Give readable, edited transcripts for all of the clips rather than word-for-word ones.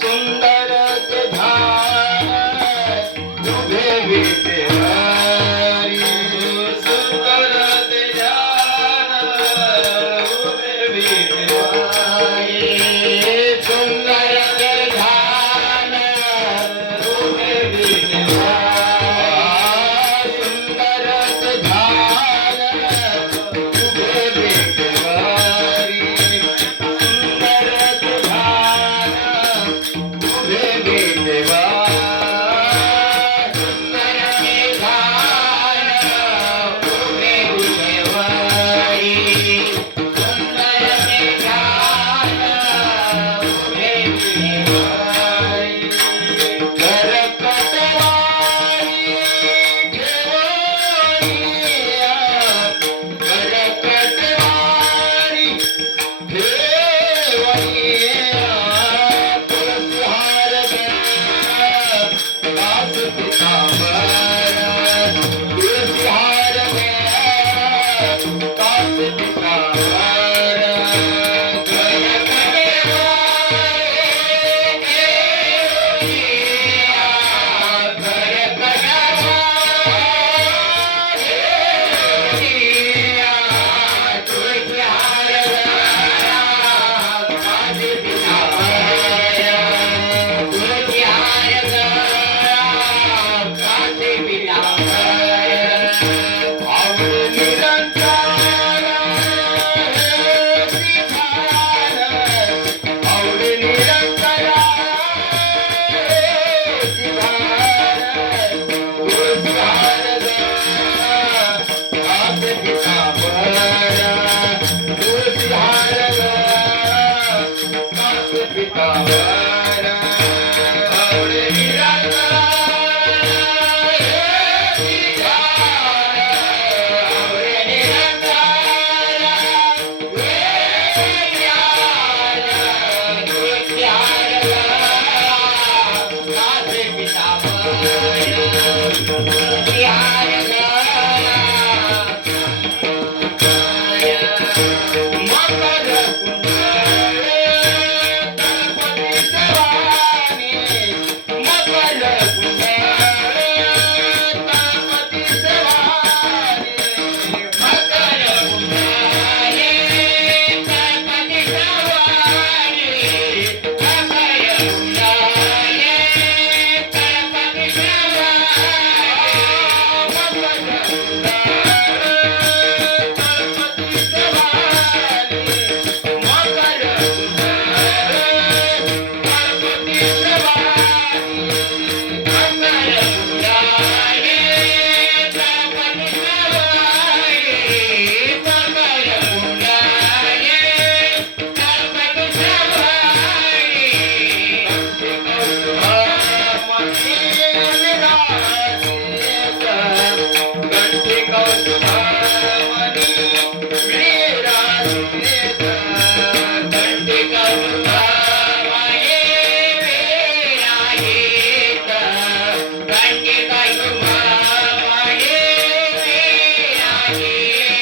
सुंदर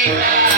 Yeah.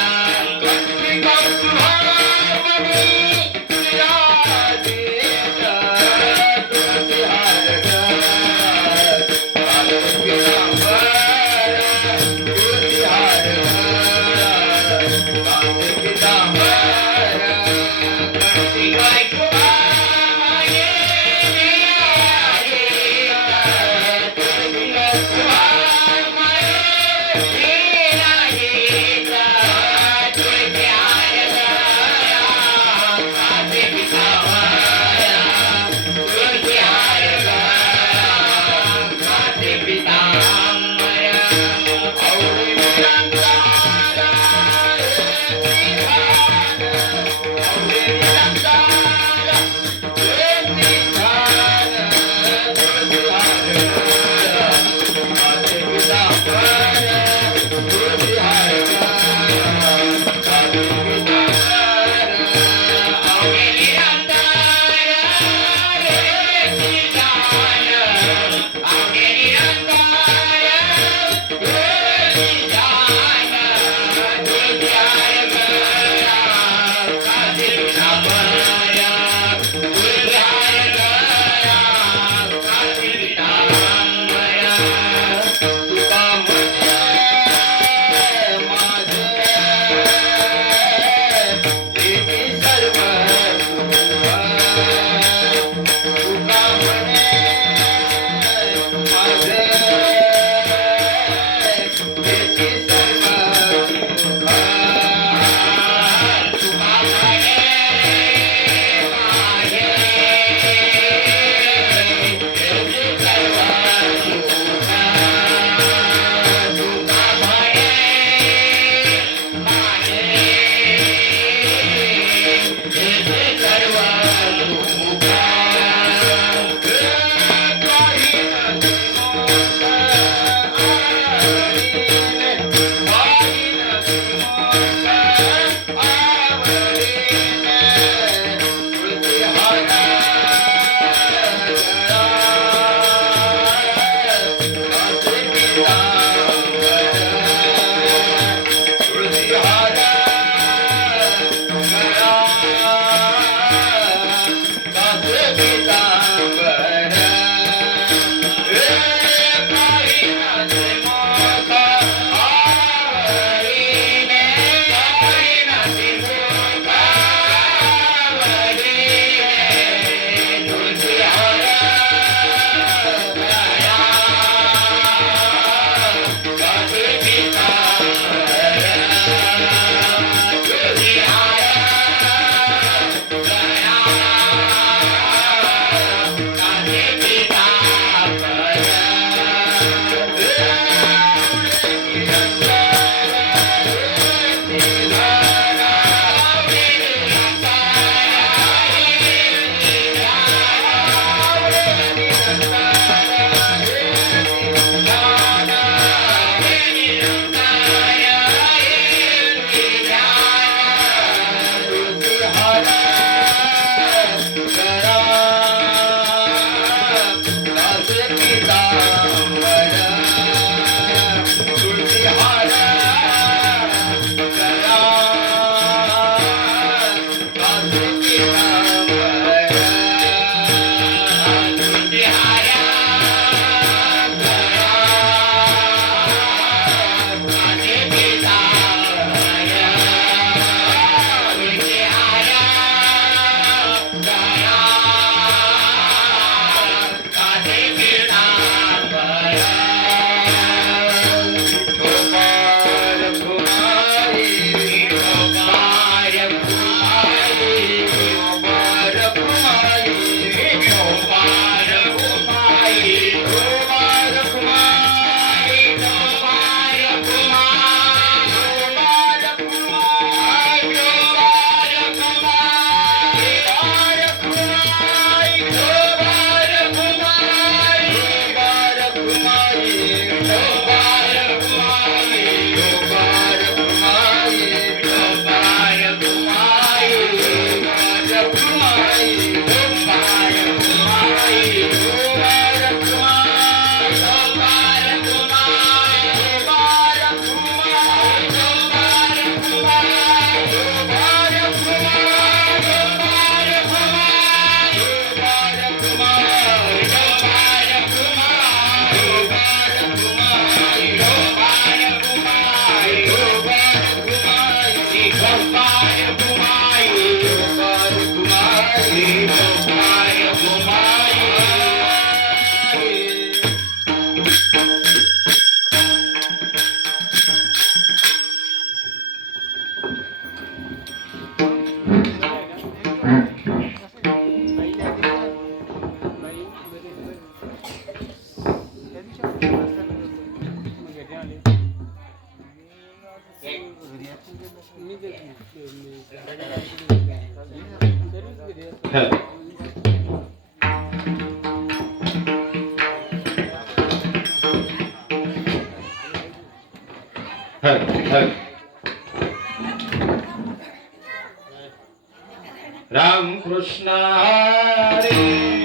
राम कृष्ण हरी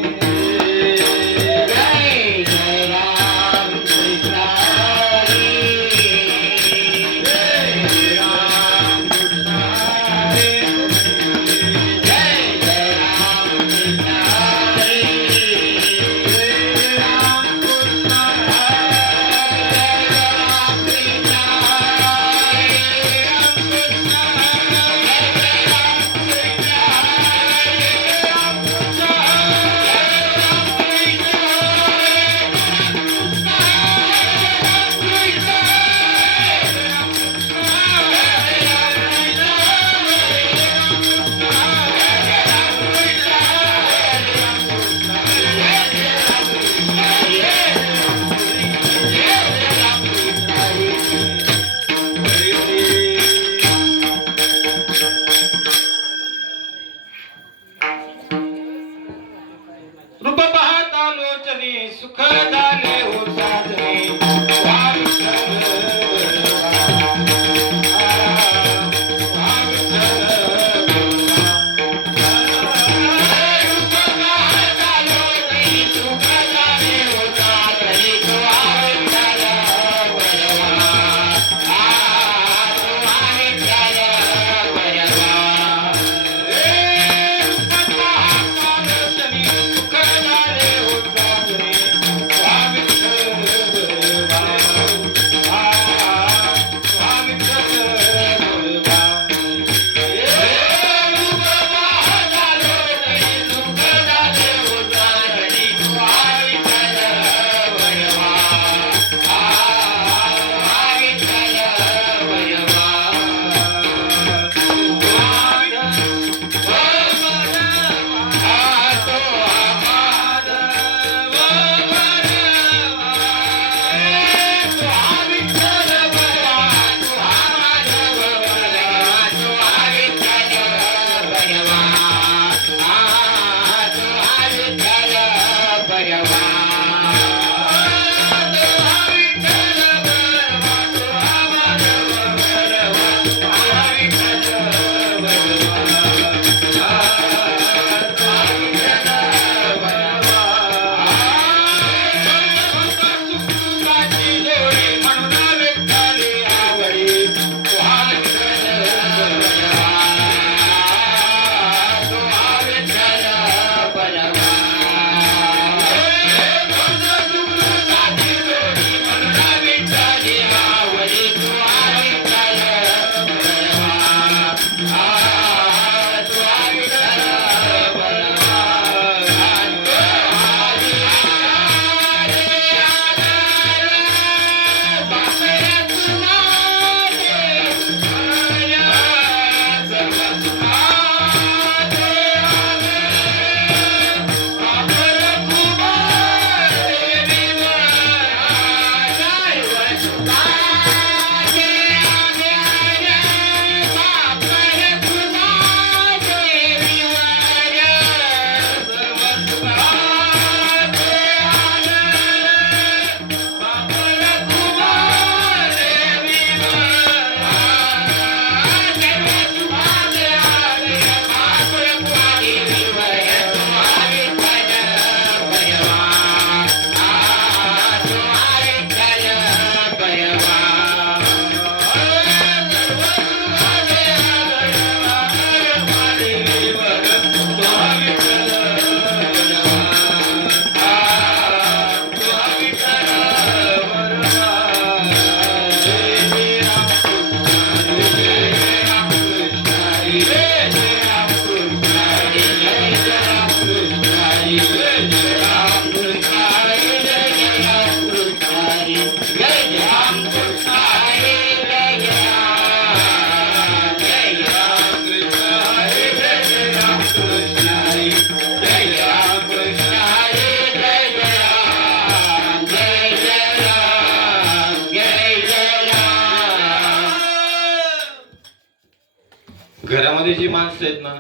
घरामध्ये जी माणसं आहेत ना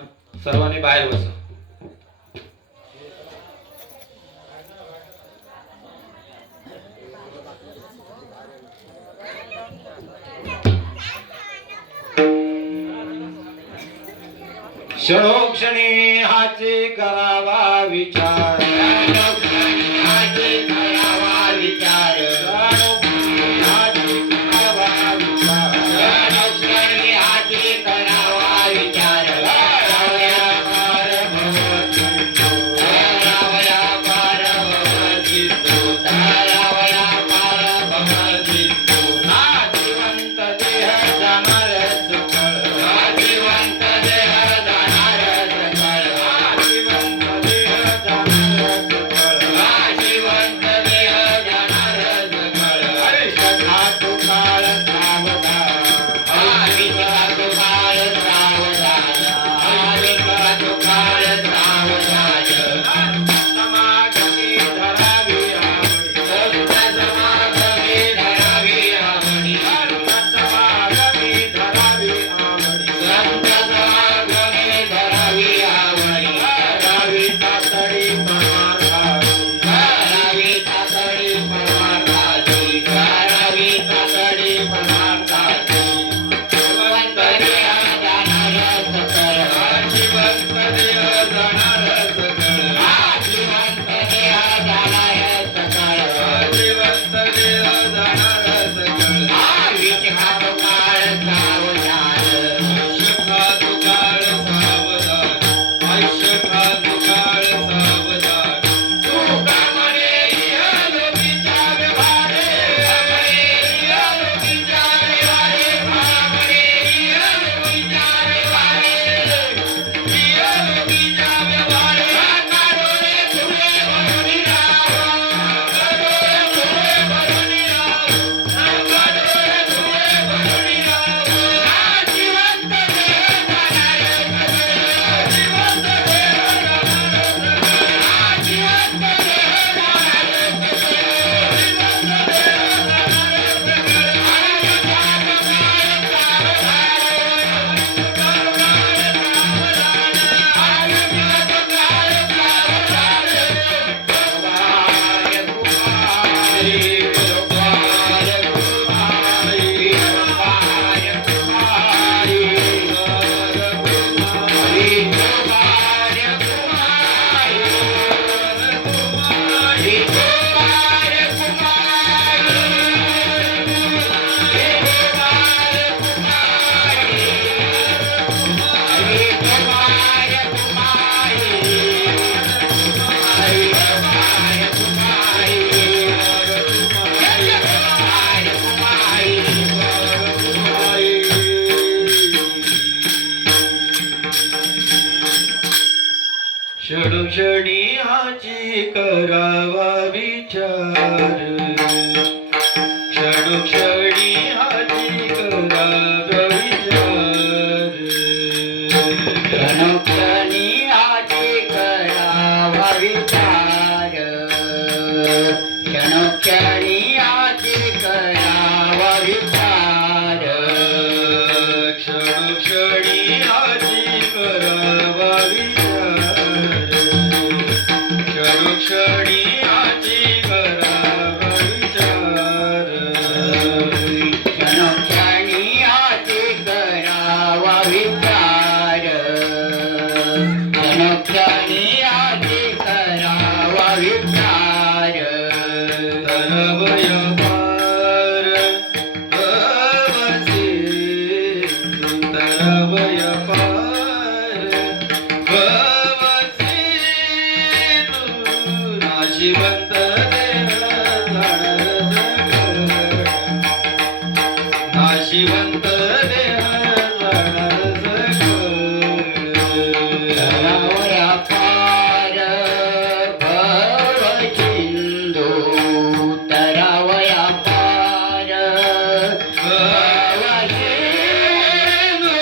सर्वांनी बाहेर बसा. क्षणोक्षणी हाचे करावा विचार, हाचे करावा विचार, क्षणोक्षणी हाची करावा विचार, क्षणोक्षणी हाची करावा विचार, क्षणोक्षणी हाची करावा विचार, क्षणोक्षणी हाची करावा विचार, क्षणोक्षणी हाची करावा विचार, क्षणोक्षणी हाची करावा विचार, क्षणोक्षणी हाची करावा विचार, क्षणोक्षणी हाची करावा विचार, तरवया पार भवसी, तरवया पार भवसी, तू नाशिवंत देह जाणार जगड, नाशिवंत देह जाणार जगड, तरवया पार भव सिंधू, तरवया पार भव सिंधू,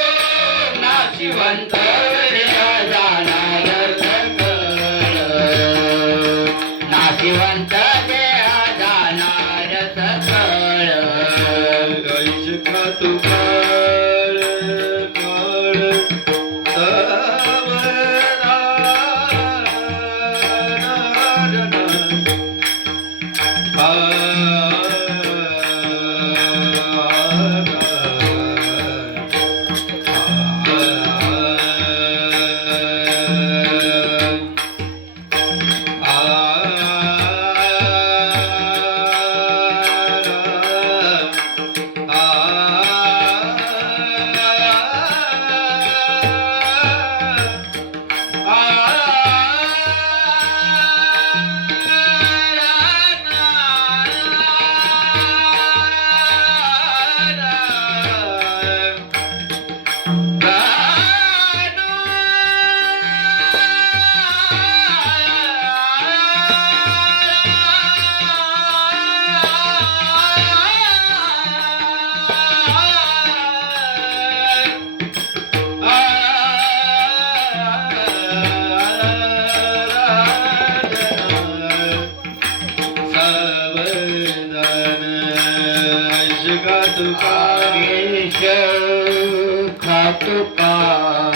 खातो काळ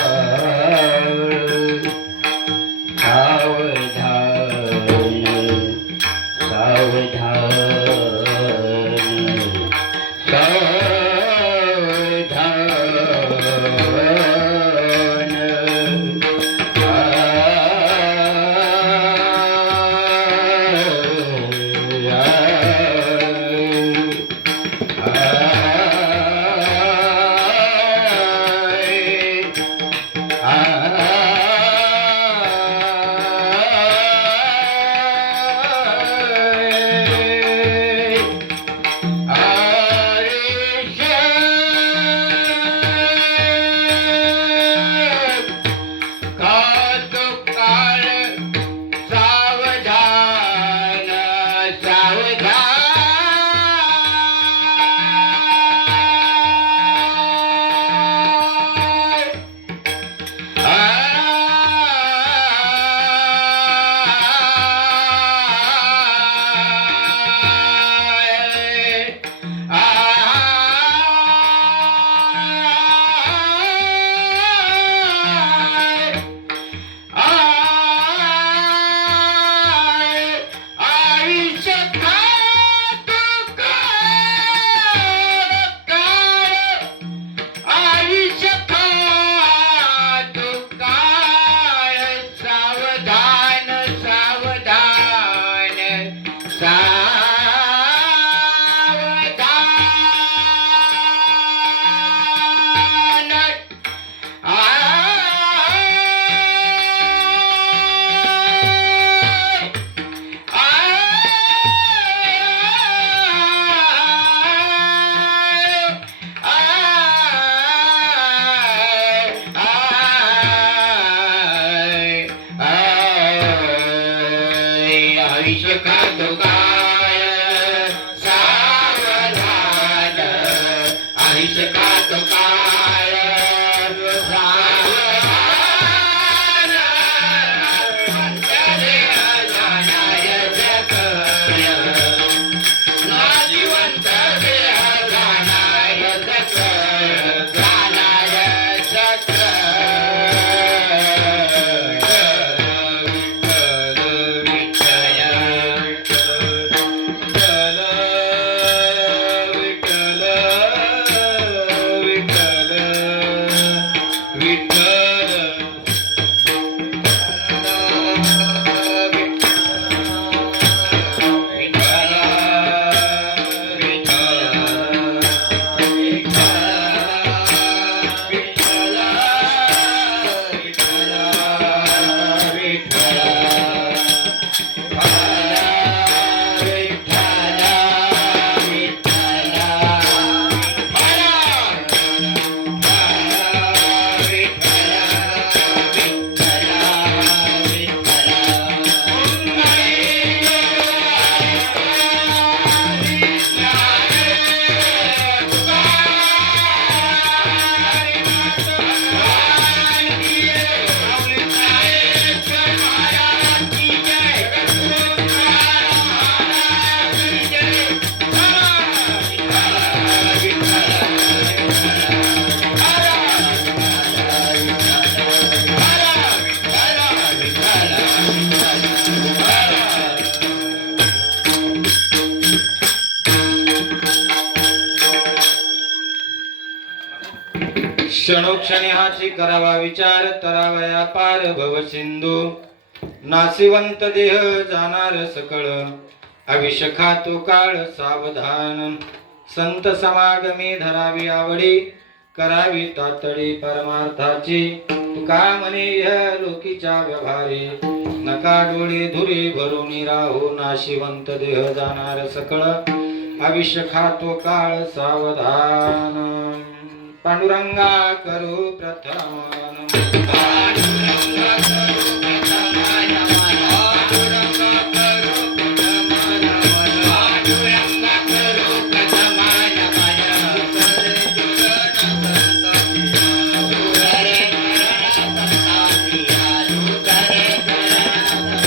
सावधान सावधान आयुष्य खातो काय सावधान आयुष्य खातो काय सावधान जाणाय सकळ नाशिवंत देह जाणाय सकळ जाणाय सकळ क्षणोक्षणी हाची करावा विचार तरावया पार भव सिंधू नासिवंत देह जाणार सकळ आयुष्य खातो काळ सावधान संत समागमी धरावी आवडी करावी तातडी परमार्थाची तुका म्हणे ह्या लोकीच्या व्यवहारी नका डोळे धुरे भरून राहू नाशिवंत देह जाणार सकळ आयुष्य खातो काळ सावधान पांडुरंगा करू प्रथम पांडुरंगा करू प्रथम नमन पांडुरंगा करू प्रथम नमन पांडुरंगा करू प्रथम नमन दुरे करण संताती दुरे करण संताती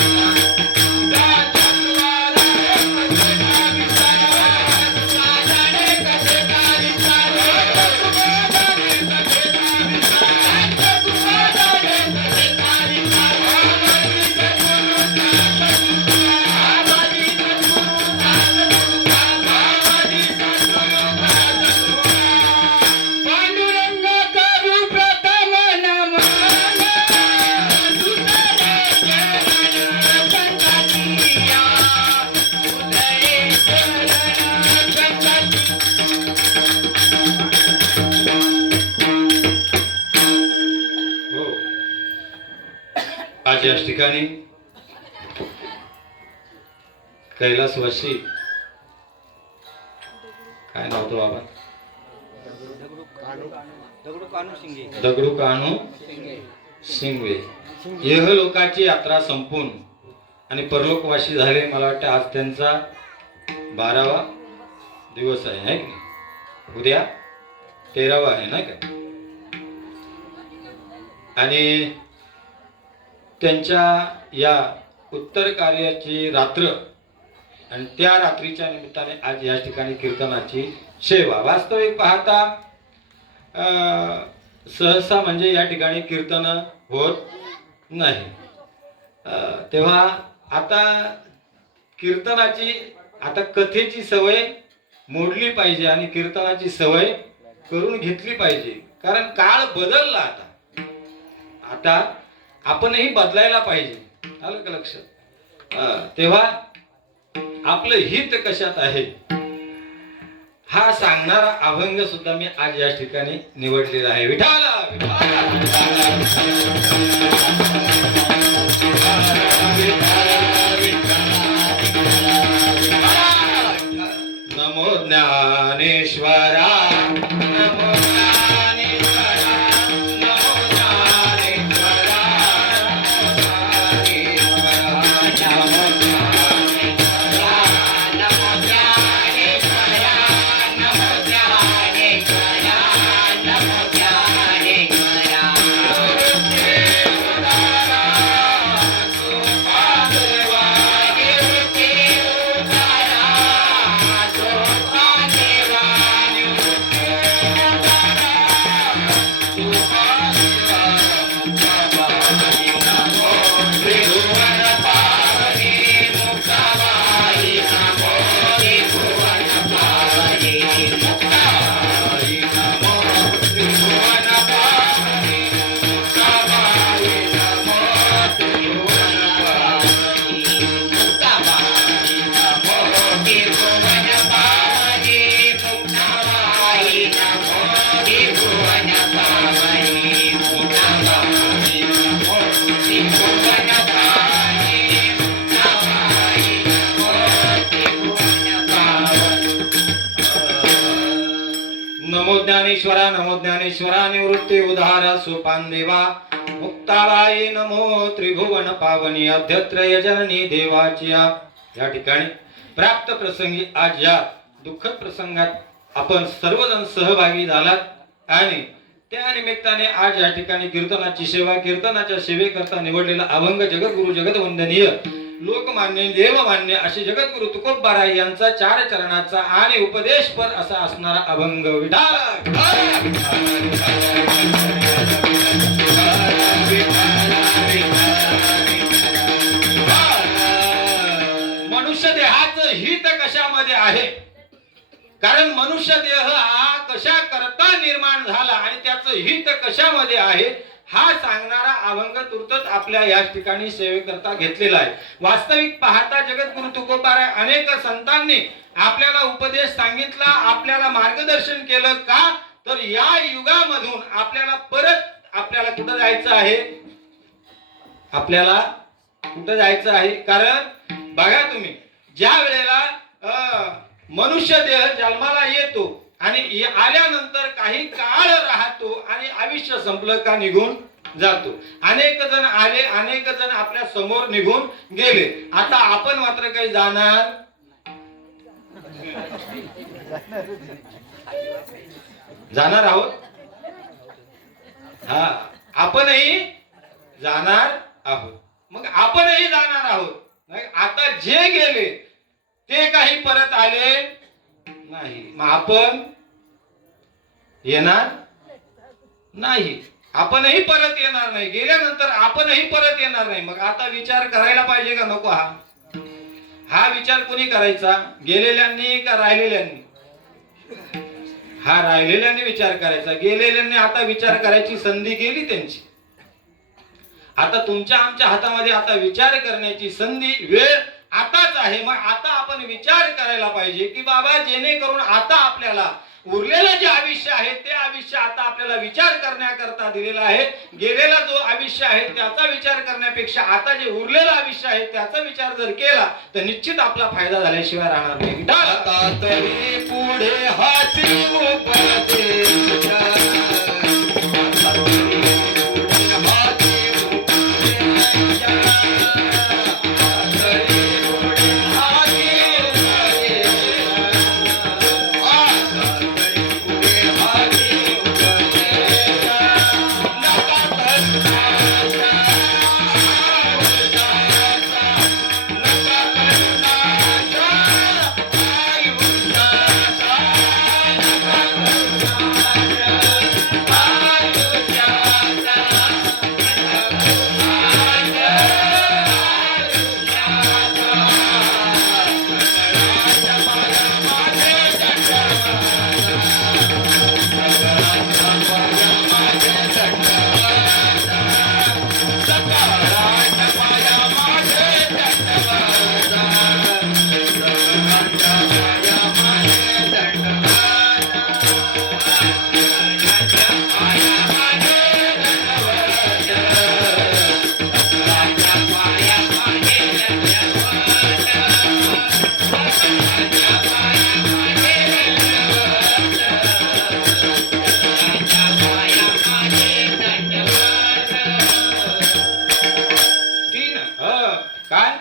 आज याच ठिकाणी कैलासवासी, काय नाव तो बाबा, दगडू कान्हू शिंगवे, इहलोकाची यात्रा संपून आणि परलोकवासी झाले. मला वाटतं आज त्यांचा 12वा दिवस आहे, है की नाही? उद्या 13वा आहे ना का? आणि त्यांच्या या उत्तर कार्याची रात्र आणि त्या रात्रीच्या निमित्ताने आज या ठिकाणी कीर्तनाची सेवा. वास्तविक पाहता सहसा म्हणजे या ठिकाणी कीर्तन होत नाही. तेव्हा आता कीर्तनाची, आता कथेची सवय मोडली पाहिजे आणि कीर्तनाची सवय करून घेतली पाहिजे. कारण काळ बदलला. आता आपणही बदलायला पाहिजे. आलं का लक्षात? तेव्हा आपलं हित कशात आहे हा सांगणारा अभंग सुद्धा मी आज या ठिकाणी निवडलेला आहे. विठाला नमो ज्ञानेश्वरा, नमो ज्ञानेश्वरा, नमो ज्ञानेश्वरा, नमो ज्ञानेश्वरा, नमो ज्ञानेश्वरा, निवृत्ती उदारा सोपान देवा, मुक्ताबाई नमो त्रिभुवन पावनी, अध्यत्रय जननी देवाची. या ठिकाणी प्राप्त प्रसंगी आज या दुःखद प्रसंगात आपण सर्वजण सहभागी झालात आणि त्या निमित्ताने आज या ठिकाणी कीर्तनाची सेवा, कीर्तनाच्या सेवेकरता निवडलेला अभंग जगद्गुरु जगदवंदनीय लोकमान्य देवमान्य असे जगद्गुरु तुकोबाराय यांचा 4 चरणाचा आणि उपदेशपर असा असणारा अभंग. मनुष्य देहाचं हित कशामध्ये आहे? कारण मनुष्य देह हा कशा करता निर्माण झाला आणि त्याचं हित कशामध्ये आहे हा सांगणारा अभंग तुर्तच आपल्या या ठिकाणी सेवेकरता घेतलेला आहे. वास्तविक पाहता जगद्गुरु तुकोबाराय अनेक संतांनी आपल्याला उपदेश सांगितला, आपल्याला मार्गदर्शन केलं. का तर या युगामधून आपल्याला परत कुठं जायचं आहे? आपल्याला कुठं जायचं आहे? कारण बघा तुम्ही, ज्या वेळेला मनुष्य देह जन्माला येतो आणि आल्यानंतर काही काळ राहतो आणि आयुष्य संपलं का निघून जातो. अनेक जण आले, अनेक जण आपल्या समोर निघून गेले. आता आपण मात्र काही जाणार आहोत. हा, आपणही जाणार आहोत. मग आपणही जाणार आहोत. आता जे गेले ते काही परत आले नाही. मग आपण येणार नाही. आपणही परत येणार नाही. गेल्यानंतर आपणही परत येणार नाही. मग आता विचार करायला पाहिजे का नको? हा विचार कोणी करायचा? गेलेल्यांनी का राहिलेल्यांनी? हा राहिलेल्यांनी विचार करायचा. गेलेल्यांनी आता विचार करायची संधी गेली त्यांची. आता तुमच्या आमच्या हातामध्ये आता विचार करण्याची संधी, वेळ आताच आहे. मग आता आपण विचार करायला पाहिजे की बाबा जेणेकरून आता आपल्याला उरलेलं जे आयुष्य आहे ते आयुष्य आता आपल्याला विचार करण्याकरता दिलेलं आहे. गेलेला जो आयुष्य आहे त्याचा विचार करण्यापेक्षा आता जे उरलेलं आयुष्य आहे त्याचा विचार जर केला तर निश्चित आपला फायदा झाल्याशिवाय राहणार नाही. विठ्ठल. आता तरी पुढे हाती उपदेश आता तरी पुढे हाती उपदेश आता तरी पुढे हाती उपदेश आता तरी पुढे हाती उपदेश नका करण्याचा नका करण्याचा तीन काय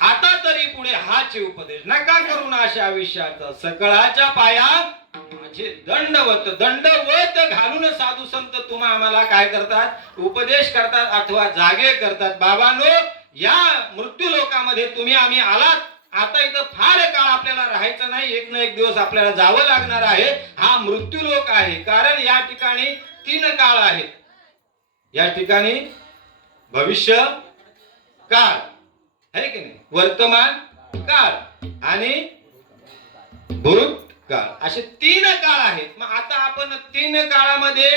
आता तरी पुढे हाच उपदेश नका करू ना अशा आयुष्याचा सकळाच्या पाया माझे दंडवत दंडवत घालून साधू संत तुम्हा आम्हाला काय करतात उपदेश करतात अथवा जागे करतात. बाबांनो या मृत्यू लोकामध्ये तुम्ही आम्ही आलात. आता इथं फार काळ आपल्याला राहायचं नाही. एक ना एक दिवस आपल्याला जावं लागणार आहे. हा मृत्यू लोक आहे. कारण या ठिकाणी तीन काळ आहेत. या ठिकाणी भविष्य काळ आहे की नाही, वर्तमान काळ आणि भूतकाळ असे तीन काळ आहेत. मग आता आपण तीन काळामध्ये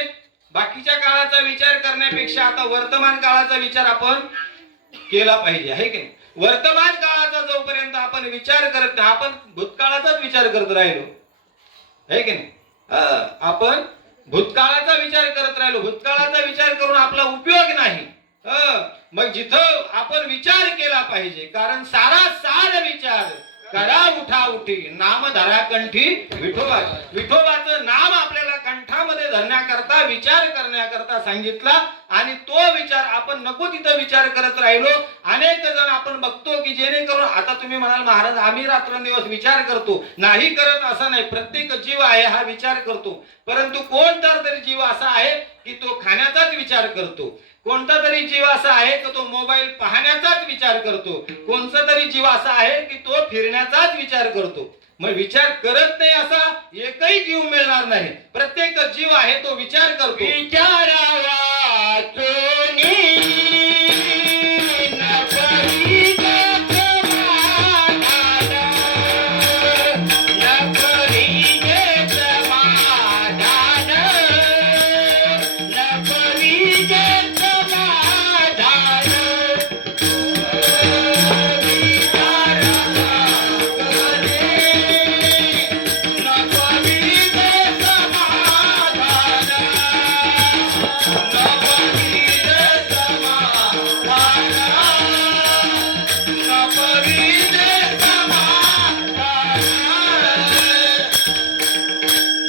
बाकीच्या काळाचा विचार करण्यापेक्षा आता वर्तमान काळाचा विचार आपण केला पाहिजे आहे की नाही. वर्तमान काळाचा जोपर्यंत आपण विचार करत नाही आपण भूतकाळाचाच विचार करत राहिलो आहे की नाही. आपण भूतकाळाचा विचार करत राहिलो. भूतकाळाचा विचार करून आपला उपयोग नाही. मग जिथं आपण विचार केला पाहिजे. कारण सारा सार विचार करा उठा उठी नाम धरा कंठी विठोबा. विठोबाचं नाम आपल्याला कंठामध्ये धरण्याकरता विचार करण्याकरता सांगितला. आणि तो विचार आपण नको तिथं विचार करत राहिलो. अनेक जण आपण बघतो की जेणेकरून आता तुम्ही म्हणाल महाराज आम्ही रात्रंदिवस विचार करतो. नाही करत असं नाही. प्रत्येक जीव आहे हा विचार करतो. परंतु कोणता तरी जीव असा आहे की तो खाण्याचाच विचार करतो. कोणता तरी जीव असा आहे की तो मोबाईल पाहण्याचाच विचार करतो. कोणता तरी जीव असा आहे की तो फिरण्याचाच विचार करतो. मग विचार करत नाही असा एकही जीव मिळणार नाही. प्रत्येक जीव आहे तो विचार करतो. विचारावा तुम्ही न करीत समाधान न करीत समाधान न करीत समाधान विचारावा करे न करीत समाधान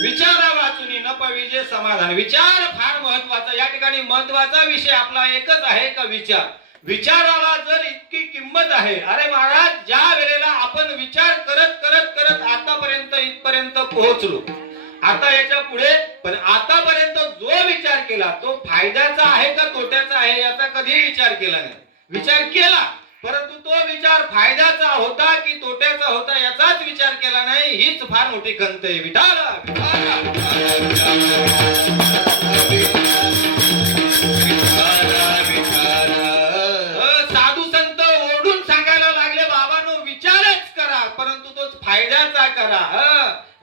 विचारा वाचून न पविजे समाधान. विचार फार महत्वाचा. या ठिकाणी महत्वाचा विषय आपला एकच आहे का विचार. विचाराला जर इतकी किंमत आहे. अरे महाराज ज्या वेळेला आपण विचार करत करत करत आतापर्यंत इथपर्यंत पोहोचलो. आता याच्या पुढे पण आतापर्यंत जो विचार केला तो फायद्याचा आहे का तोट्याचा आहे याचा कधी विचार केला नाही. विचार केला परंतु तो विचार फायद्याचा होता की तोट्याचा होता याचाच विचार केला नाही. हीच फार मोठी खंत आहे. विठाला साधू संत ओरडून सांगायला लागले बाबांनो विचारच करा परंतु तो फायद्याचा करा.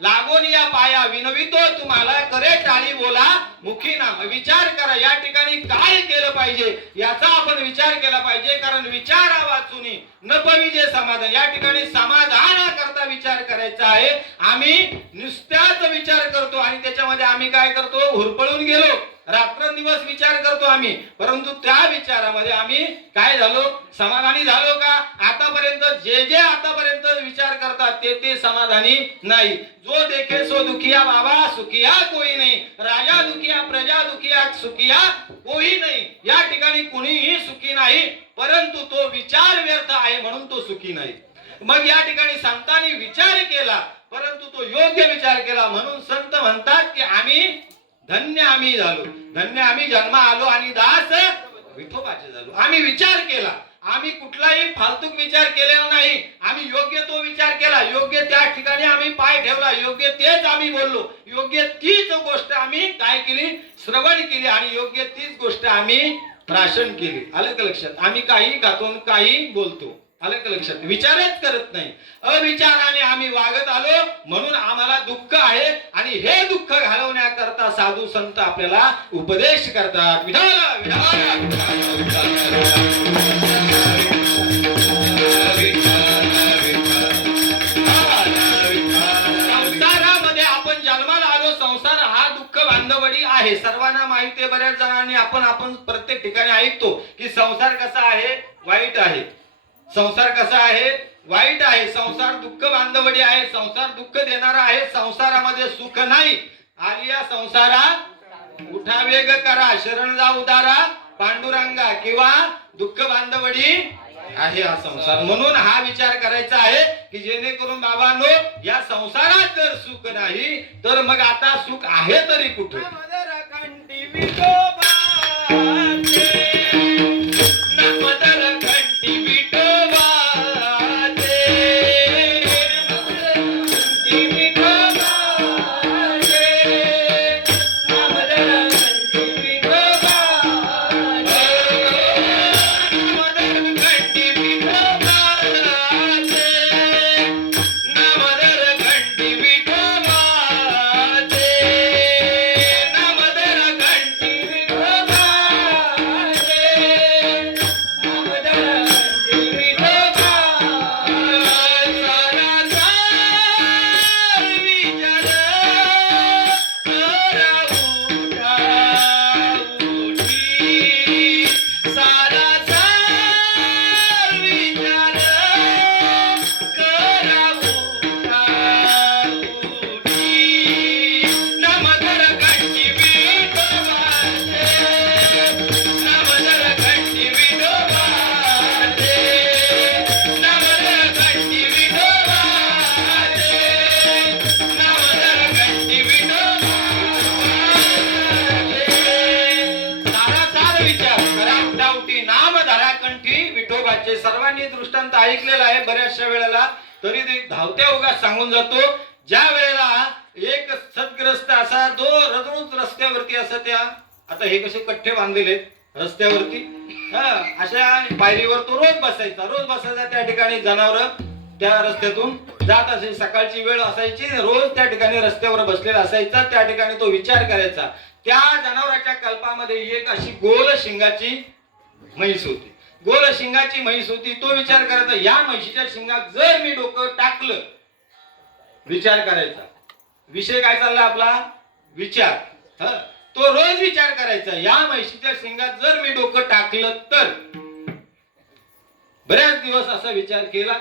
लागोन या पाया विनवितो तुम्हाला करे टाळी बोला मुखी नाम. विचार करा या ठिकाणी काय केलं पाहिजे याचा आपण विचार केला पाहिजे. कारण विचारा वाचून न पविजे समाधान. या ठिकाणी समाधानाकरता विचार करायचा आहे. आम्ही नुसत्याच विचार करतो आणि त्याच्यामध्ये आम्ही काय करतो, हुरपळून गेलो. रात्रंदिवस विचार करतो आम्ही, परंतु त्या विचारामध्ये आम्ही काय झालो, समाधानी झालो का? आतापर्यंत जे आतापर्यंत विचार करतात ते समाधानी नाही. जो देखे सो दुखिया बाबा सुखिया कोई नाही. राजा दुखिया प्रजा दुखिया सुखिया कोई नाही. या ठिकाणी कुणीही सुखी नाही, परंतु तो विचार व्यर्थ आहे म्हणून तो सुखी नाही. मग या ठिकाणी संतांनी विचार केला, परंतु तो योग्य विचार केला म्हणून संत म्हणतात की आम्ही धन्य आम्ही झालो, धन्य आम्ही जन्मा आलो आणि दास विठोबाचे झालो. आम्ही विचार केला, आम्ही कुठलाही फालतूक विचार केलेला नाही. आम्ही योग्य तो विचार केला, योग्य त्या ठिकाणी आम्ही पाय ठेवला, योग्य तेच आम्ही बोललो, योग्य तीच गोष्ट आम्ही काय केली, श्रवण केली आणि योग्य तीच गोष्ट आम्ही प्राशन केली. आलं का लक्षात? आम्ही काही खातो काही बोलतो. आलं का लक्षात? विचारच करत नाही, अविचाराने आम्ही वागत आलो म्हणून आम्हाला दुःख आहे. आणि हे दुःख घालवण्याकरता साधू संत आपल्याला उपदेश करतात. विठाला संसारामध्ये आपण जन्माला आलो. संसार हा दुःख बांधवडी आहे, सर्वांना माहिती आहे. बऱ्याच जणांनी आपण प्रत्येक ठिकाणी ऐकतो की संसार कसा आहे, वाईट आहे. संसार कसा आहे, वाईट आहे. संसार दुःख बांधवडी आहे, संसार दुःख देणारा आहे. संसारामध्ये सुख नाही. आलिया संसारा उठा वेग करा, शरण जा उदारा पांडुरंगा, किंवा दुःख बांधवडी आहे हा संसार. म्हणून हा विचार करायचा आहे की जेणेकरून बाबांनो या संसारात जर सुख नाही तर मग आता सुख आहे तरी कुठे? सर्वांनी दृष्टांत ऐकलेला आहे बऱ्याचशा वेळेला, तरी धावत्या उगाच सांगून जातो. ज्या वेळेला एक सद्ग्रस्त असा जो रजळूच रस्त्यावरती असं त्या, आता हे कसे कट्टे बांधलेले रस्त्यावरती, अशा पायरीवर तो रोज बसायचा. त्या ठिकाणी जनावर त्या रस्त्यातून जात असे, सकाळची वेळ असायची, रोज त्या ठिकाणी रस्त्यावर बसलेला असायचा. त्या ठिकाणी तो विचार करायचा. त्या जनावराच्या कल्पामध्ये एक अशी गोल शिंगाची म्हैस होती. गोल शिंगाची म्हैस होती. तो विचार करायचा, या म्हशीच्या शिंगात जर मी डोकं टाकलं, विचार करायचा. विषय काय चालला आपला, विचार. तो रोज विचार करायचा, या म्हशीच्या शिंगात जर मी डोकं टाकलं तर. बऱ्याच दिवस असा विचार केला.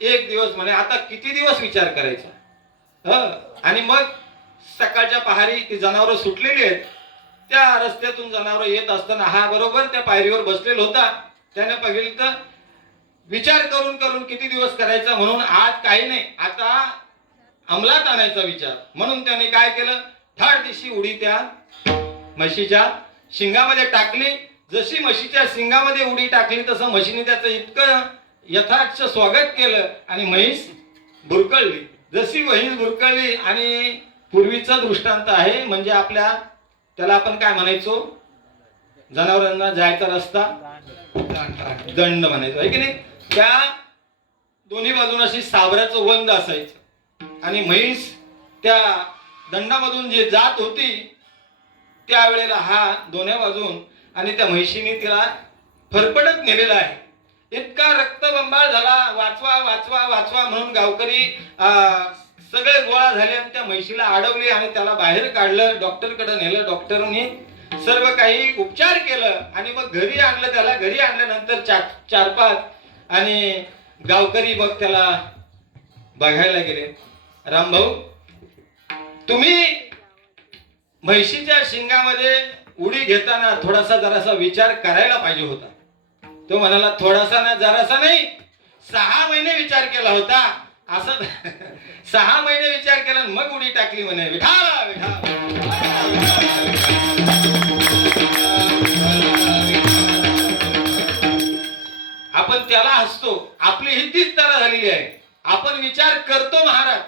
एक दिवस म्हणे आता किती दिवस विचार करायचा. आणि मग सकाळच्या पहारी ती जनावरं सुटलेली आहेत. त्या रस्त्यातून जनावर येत असताना हा बरोबर त्या पायरीवर बसलेला होता. त्याने बघितलं, विचार करून करून किती दिवस करायचा, म्हणून आज काही नाही, आता अंमलात आणायचा विचार. म्हणून त्याने काय केलं, थाट दिवशी उडी त्या म्हशीच्या शिंगामध्ये टाकली. जशी म्हशीच्या शिंगामध्ये उडी टाकली तसं म्हशीने त्याचं इतकं यथार्थ स्वागत केलं आणि म्हैस बुरकळली. जशी म्हैस बुरकळली, आणि पूर्वीचा दृष्टांत आहे, म्हणजे आपल्या त्याला आपण काय म्हणायचो, जनावरांना जायचा रस्ता दंड म्हणायचो, आहे की नाही. त्या दोन्ही बाजून अशी सावराचं वंद असायचं आणि म्हैस त्या दंडामधून जी जात होती त्यावेळेला हा दोन्ही बाजून आणि त्या म्हैशीने तिला फरफडत नेलेला आहे. इतका रक्तबंबाळ झाला, वाचवा वाचवा वाचवा म्हणून गावकरी सगळे गोळा झाले आणि त्या म्हैशीला अडवली आणि त्याला बाहेर काढलं, डॉक्टरकडे नेलं. डॉक्टरनी सर्व काही उपचार केलं आणि मग घरी आणलं. त्याला घरी आणल्यानंतर चार पाच आणि गावकरी मग त्याला बघायला गेले. रामभाऊ, तुम्ही म्हैशीच्या शिंगामध्ये उडी घेताना थोडासा जरासा विचार करायला पाहिजे होता. तो म्हणाला, थोडासा ना जरासा नाही, 6 महिने विचार केला होता. असं 6 महिने विचार केला मग उडी टाकली म्हणे. विठाला विठा. आपण त्याला हसतो, आपली ही तीच तरा झालेली आहे. आपण विचार करतो महाराज,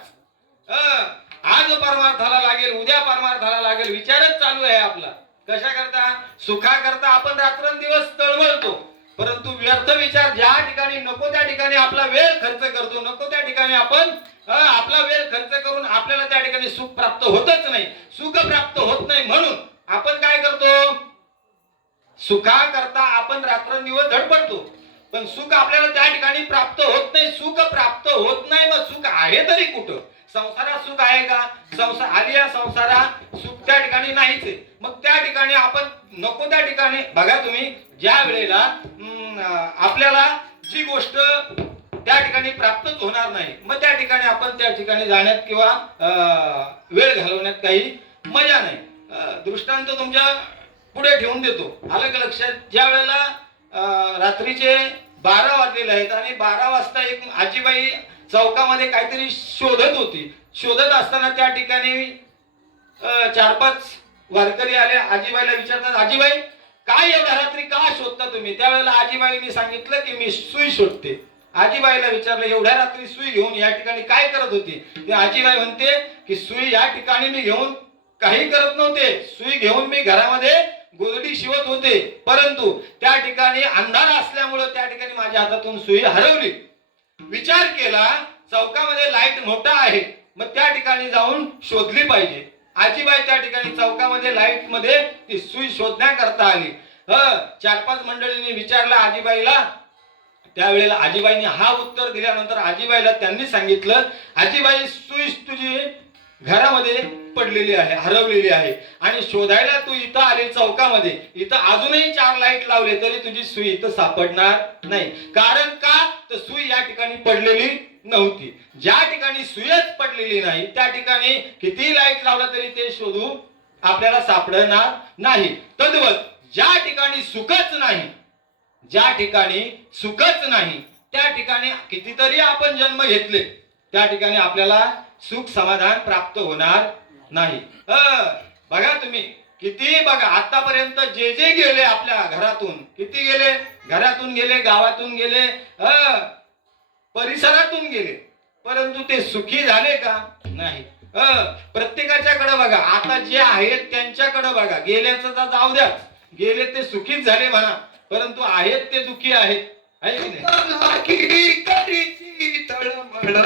आज परमार्थाला लागेल, उद्या परमार्थाला लागेल, विचारच चालू आहे आपला. कशा करता? सुखा करता आपण रात्रंदिवस तळमळतो, परंतु व्यर्थ विचार ज्या ठिकाणी नको त्या ठिकाणी आपला वेळ खर्च करतो, नको त्या ठिकाणी आपण आपला वेळ खर्च करून आपल्याला त्या ठिकाणी सुख प्राप्त होतच नाही, सुख प्राप्त होत नाही. म्हणून आपण काय करतो? सुखा करता आपण रात्रंदिवस धडपडतो, पण सुख आपल्याला त्या ठिकाणी प्राप्त होत नाही. सुख प्राप्त होत नाही, मग सुख आहे तरी कुठं? संसारात सुख आहे का? आलिया संसारात सुख त्या ठिकाणी नाहीच आहे. मग त्या ठिकाणी आपण नको त्या ठिकाणी बघा तुम्ही, ज्या वेळेला आपल्याला जी गोष्ट त्या ठिकाणी प्राप्तच होणार नाही, मग त्या ठिकाणी आपण त्या ठिकाणी जाण्यात किंवा वेळ घालवण्यात काही मजा नाही. दृष्टांत तुमच्या पुढे ठेवून देतो, आलं का लक्षात? ज्या वेळेला रात्रीचे 12 वाजलेले आहेत आणि 12 वाजता एक आजीबाई चौकामध्ये काहीतरी शोधत होती. शोधत असताना त्या ठिकाणी 4-5 वारकरी आले. आजीबाईला विचारतात, आजीबाई काय एवढ्या रात्री का शोधता तुम्ही? त्यावेळेला आजीबाईंनी सांगितलं की मी सुई शोधते. आजीबाईला विचारलं, एवढ्या रात्री सुई घेऊन या ठिकाणी काय करत होती? ती आजीबाई म्हणते की सुई या ठिकाणी मी घेऊन काही करत नव्हते, सुई घेऊन मी घरामध्ये गोदडी शिवत होते, परंतु त्या ठिकाणी अंधार असल्यामुळे त्या ठिकाणी माझ्या हातातून सुई हरवली. विचार केला, चौकामध्ये लाईट मोठा आहे, मग त्या ठिकाणी जाऊन शोधली पाहिजे. आजीबाई त्या ठिकाणी चौकामध्ये लाईट मध्ये ती सुई शोधण्याकरता आली. 4-5 मंडळींनी विचारलं आजीबाईला. त्यावेळेला आजीबाईंनी हा उत्तर दिल्यानंतर आजीबाईला त्यांनी सांगितलं, आजीबाई सुई तुझी घरामध्ये पडलेली आहे, हरवलेली आहे आणि शोधायला तू इथं आली चौकामध्ये. इथं अजूनही 4 लाईट लावले तरी तुझी सुई इथं सापडणार नाही. कारण का? तर सुई या ठिकाणी पडलेली नव्हती. ज्या ठिकाणी सुईच पडलेली नाही त्या ठिकाणी किती लाईट लावलं तरी ते शोधू आपल्याला सापडणार नाही. तद्वत ज्या ठिकाणी सुखच नाही, ज्या ठिकाणी सुखच नाही त्या ठिकाणी कितीतरी आपण जन्म घेतले, त्या ठिकाणी आपल्याला सुख समाधान प्राप्त होणार नाही. बघा तुम्ही किती, बघा आतापर्यंत जे जे गेले आपल्या घरातून, किती गेले? घरातून गेले, गावातून गेले, परिसरातून गेले, परंतु ते सुखी झाले का? नाही. प्रत्येकाच्याकडे बघा, आता जे आहेत त्यांच्याकडे बघा, गेल्याचं तर जाऊ द्या, गेले ते सुखीच झाले म्हणा, परंतु आहेत ते दुखी आहेत, आहे की नाही? करीची तळमळ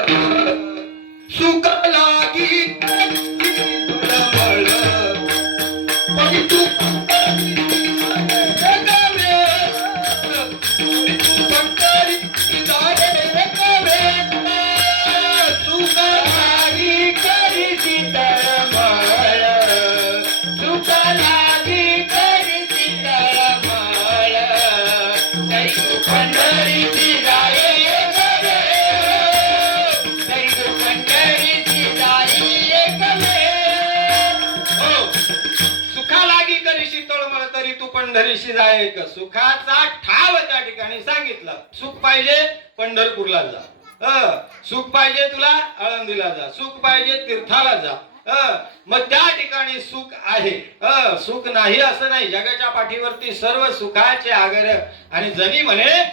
सुख लागी तळमळ पण तू पंढरीशी जाय. सुखाचा ठाव त्या ठिकाणी सांगितला. सुख पाहिजे पंढरपूरला जा, सुख पाहिजे तुला आळंदीला जा, सुख पाहिजे तीर्थाला जा, मग त्या ठिकाणी सुख आहे. सुख नाही असं नाही, जगाच्या पाठीवरती सर्व सुखाचे आगर आणि जनी म्हणे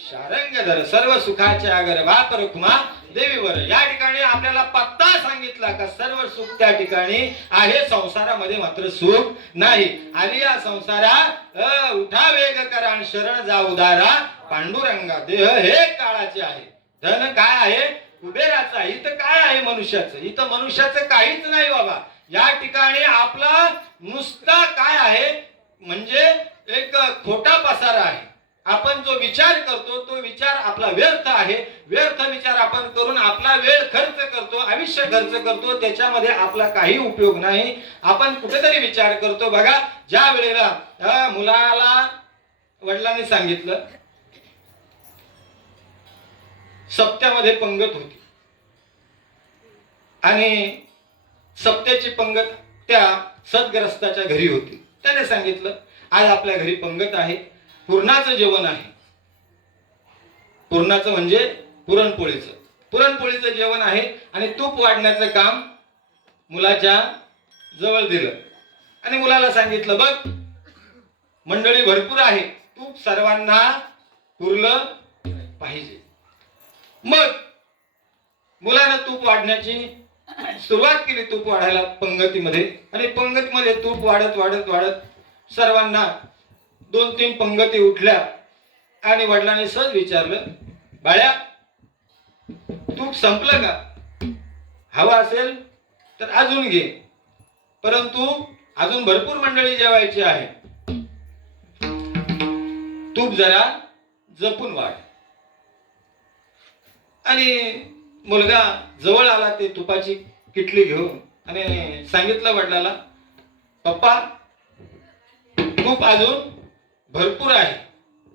शारंगधर, सर्व सुखाचे आगर बाप रुक्मा देवीवर. या ठिकाणी आपल्याला पत्ता सांगितला का सर्व सुख त्या ठिकाणी आहे, संसारामध्ये मात्र सुख नाही. आली या संसारात उठा वेग करा शरण जा उदारा पांडुरंगा. देह हे काळाचे आहे, धन काय आहे? कुबेराचा. इथं काय आहे? मनुष्याचं. इथं मनुष्याचं काहीच नाही बाबा. या ठिकाणी आपला नुसता काय आहे म्हणजे एक खोटा पसारा आहे. आपण जो विचार करतो तो विचार आपला व्यर्थ आहे. व्यर्थ विचार आपण करून आपला वेळ खर्च करतो, आयुष्य खर्च करतो, त्याच्यामध्ये आपला काही उपयोग नाही. आपण कुठेतरी विचार करतो. बघा, ज्या वेळेला मुलाला वडिलांनी सांगितलं सप्त्यामध्ये पंगत होती आणि सप्त्याची पंगत त्या सद्ग्रस्ताच्या घरी होती. त्याने सांगितलं आज आपल्या घरी पंगत आहे, पुरणाचं जेवण आहे. पुरणाचं म्हणजे पुरणपोळीचं जेवण आहे आणि तूप वाढण्याचं काम मुलाच्या जवळ दिलं आणि मुलाला सांगितलं बघ मंडळी भरपूर आहे, तूप सर्वांना पुरलं पाहिजे. मग मुलानं तूप वाढण्याची सुरुवात केली, तूप वाढायला पंगतीमध्ये. आणि पंगतीमध्ये तूप वाढत वाढत वाढत सर्वांना 2-3 पंगती उठल्या आणि वडिलांनी सहज विचारलं, बाळ्या तूप संपलं का? हवा असेल तर अजून घे, परंतु अजून भरपूर मंडळी जेवायची आहे, तूप जरा जपून वाढ. आणि मुलगा जवळ आला ते तुपाची किटली घेऊन आणि सांगितलं वडिलाला, पप्पा तूप अजून भरपूर आहे,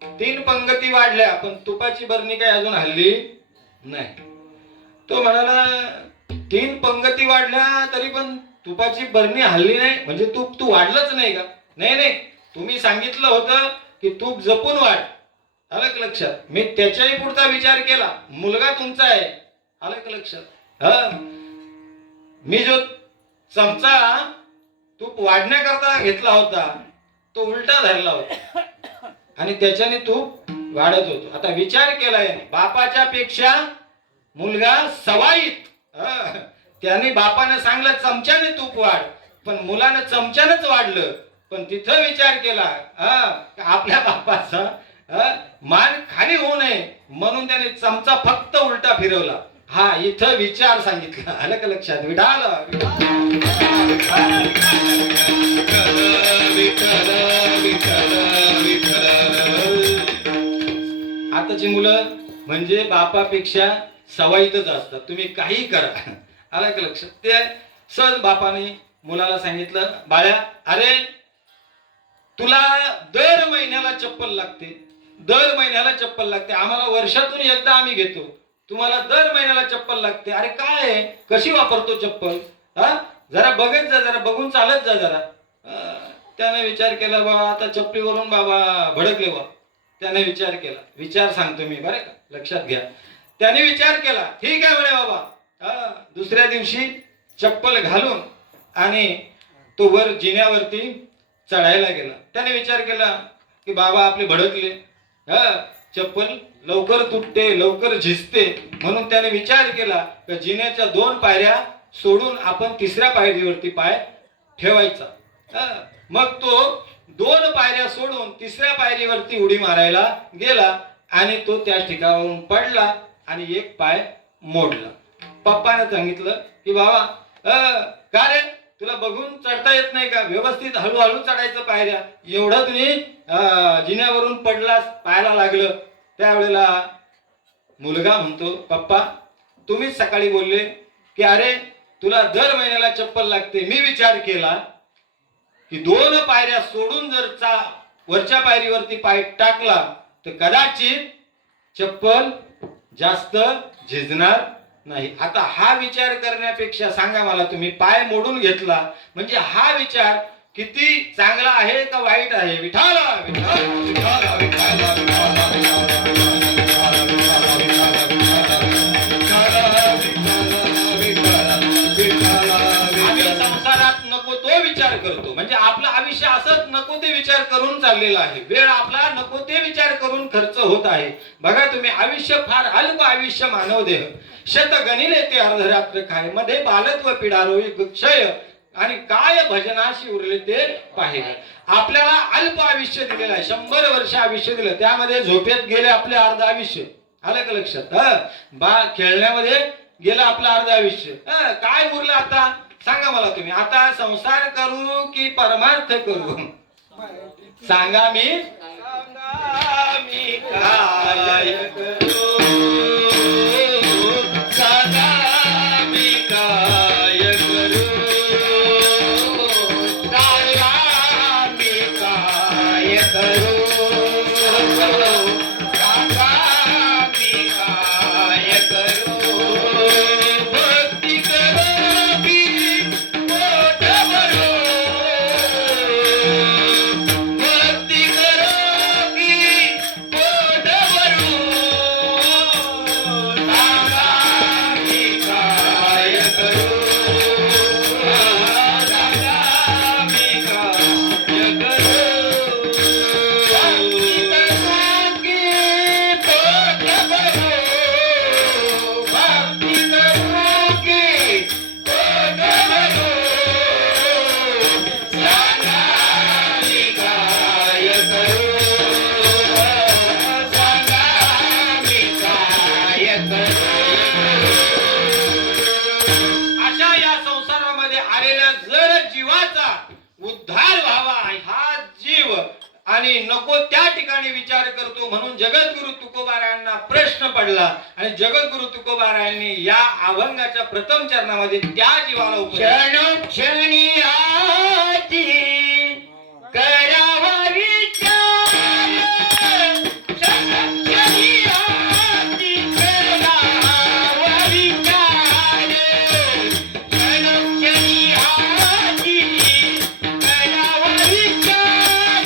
3 पंगती वाढल्या पण तुपाची बरणी काही अजून हल्ली नाही. तो म्हणाला 3 पंगती वाढल्या तरी पण तुपाची बरणी हल्ली नाही म्हणजे तूप तू वाढलंच नाही का? नाही, तुम्ही सांगितलं होतं की तूप जपून वाढ. आलं का लक्षात? मी त्याच्याही पुढचा विचार केला, मुलगा तुमचा आहे. आलं का लक्षात? मी जो चमचा तूप वाढण्याकरता घेतला होता तो उलटा धरला होता आणि त्याच्याने तूप वाढत होतो. आता विचार केलाय, बापाच्या पेक्षा मुलगा सवाईत. त्याने बापाने सांगलं चमच्याने तूप वाढ, पण मुलानं चमच्यानंच वाढलं. पण तिथं विचार केला आपल्या बापाचा मान खाली होऊ नये म्हणून त्याने चमचा फक्त उलटा फिरवला. हा इथं विचार सांगितला. आलं का लक्षात? आताची मुलं म्हणजे बापापेक्षा सवाईतच असतात, तुम्ही काही करा. आलं का लक्षात? ते सहज बापाने मुलाला सांगितलं, बाळ्या अरे तुला दर महिन्याला चप्पल लागते, दर महिन्याला चप्पल लागते. आम्हाला वर्षातून एकदा आम्ही घेतो, तुम्हाला दर महिन्याला चप्पल लागते. अरे काय आहे, कशी वापरतो चप्पल? जरा बघत जा, जरा बघून चालत जा जरा. त्याने विचार केला, बाबा आता चप्पलीवरून बाबा भडकले बा. त्याने विचार केला, विचार सांगतो मी बरं का, लक्षात घ्या. त्याने विचार केला, ठीक आहे म्हणे बाबा. दुसऱ्या दिवशी चप्पल घालून आणि तो वर जिन्यावरती चढायला गेला. त्याने विचार केला की बाबा आपले भडकले, चप्पल लवकर तुटते, लवकर झिजते, म्हणून त्याने विचार केला की जिन्याच्या 2 पायऱ्या सोडून आपण 3ऱ्या पायरीवरती पाय ठेवायचा. मग तो 2 पायऱ्या सोडून 3ऱ्या पायरीवरती उडी मारायला गेला आणि तो त्या ठिकाणावरून पडला आणि 1 पाय मोडला. पप्पाने सांगितलं की बाबा का रे तुला बघून चढता येत नाही का? व्यवस्थित हळूहळू चढायचं पायऱ्या, एवढं तुम्ही जिन्यावरून पडलास, पायाला लागलं. त्यावेळेला मुलगा म्हणतो, पप्पा तुम्हीच सकाळी बोलले की अरे तुला दर महिन्याला चप्पल लागते. मी विचार केला की 2 पायऱ्या सोडून जर वरच्या पायरीवरती पाय टाकला तर कदाचित चप्पल जास्त झिजणार नाही. आता हा विचार करण्यापेक्षा सांगा मला तुम्ही, पाय मोडून घेतला म्हणजे हा विचार किती चांगला आहे का वाईट आहे? विठाला विठाला विठाला विठाला संसारात नको तो विचार करतो, म्हणजे आपलं आयुष्य असंच नको ते विचार करून चाललेलं आहे. वेळ आपला नको ते विचार करून खर्च होत आहे. बघा तुम्ही, आयुष्य फार अल्प आयुष्य मानव देह, शत गणिले ते अर्धरात्र काय, मध्ये बालत्व पिडारोई क्षय आणि काय भजनाशी उरले ते पाहिले. आपल्याला अल्प आयुष्य दिलेलं आहे, 100 वर्ष आयुष्य दिलं, त्यामध्ये झोपेत गेले आपले अर्ध आयुष्य. आलं का लक्षात? खेळण्यामध्ये गेलं आपलं अर्ध आयुष्य. काय उरलं आता? सांगा मला तुम्ही आता संसार करू की परमार्थ करू? सांगा मी सांगा मी काय करू, सांगा मी काय करू, सांगा मी काय करू, सांगा मी काय करू. भक्ती करू की पोट भरू, भक्ती करू की पोट भरू, सांगा मी काय करू, सांगा मी काय करू. भक्ती करू की पोट भरू, भक्ती करू की पोट भरू, सांगा मी काय करू, सांगा मी काय करू. अशा या संसारामध्ये आलेल्या जर जीवाचा उद्धार व्हावा हा जीव आणि नको त्या ठिकाणी विचार करतो म्हणून जगद्गुरु तुकोबारायांना प्रश्न पडला आणि जगद्गुरु तुकोबारायांनी या अभंगाच्या प्रथम चरणामध्ये त्या जीवाला उपदेश क्षणोक्षणी आजी करावा विचार, क्षणोक्षणी आजी करावा विचार, क्षणोक्षणी आजी करावा विचार,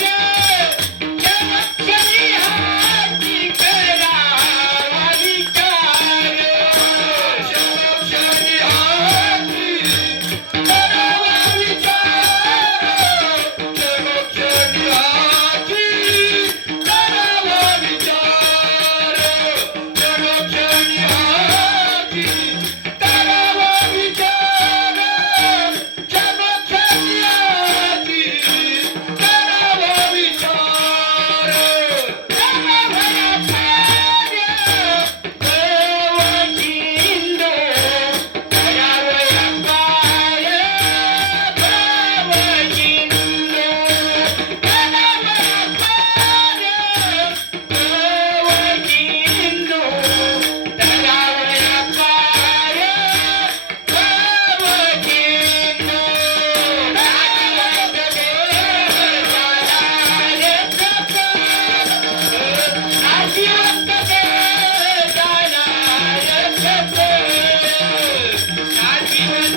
क्षणोक्षणी आजी करावा विचार, क्षणोक्षणी आजी करावा विचार, क्षणोक्षणी आजी करावा विचार, क्षणोक्षणी आजी करावा विचार, क्षणोक्षणी आजी करावा विचार. करावया पाय भवचिंद, करावया पाय भवचिंद, करावया पाय भवचिंद, करावया पाय भवचिंद. नाशिवंत देव जाणारे सखर, नाशिवंत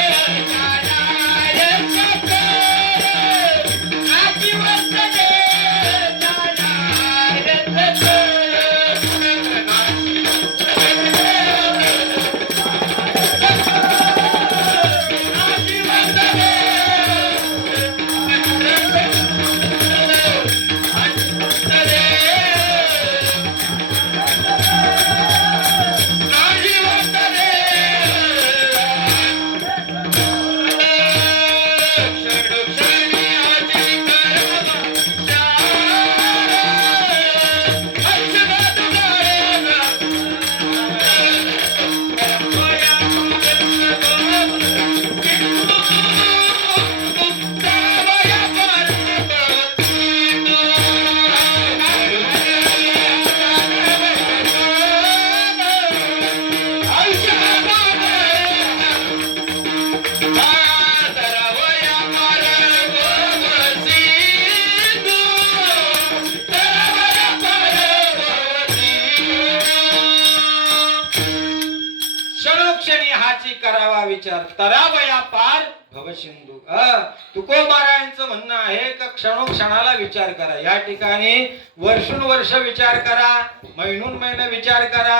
देव जाणारे सखर, नाशिवंत देव, नाशिवंत क्षणोक्षणी हाची करावा विचार, तरावया पार भवसिंधू. तुकोबारायांचं म्हणणं आहे का क्षणोक्षणाला विचार करा. या ठिकाणी वर्षून वर्ष विचार करा, महिनून महिने विचार करा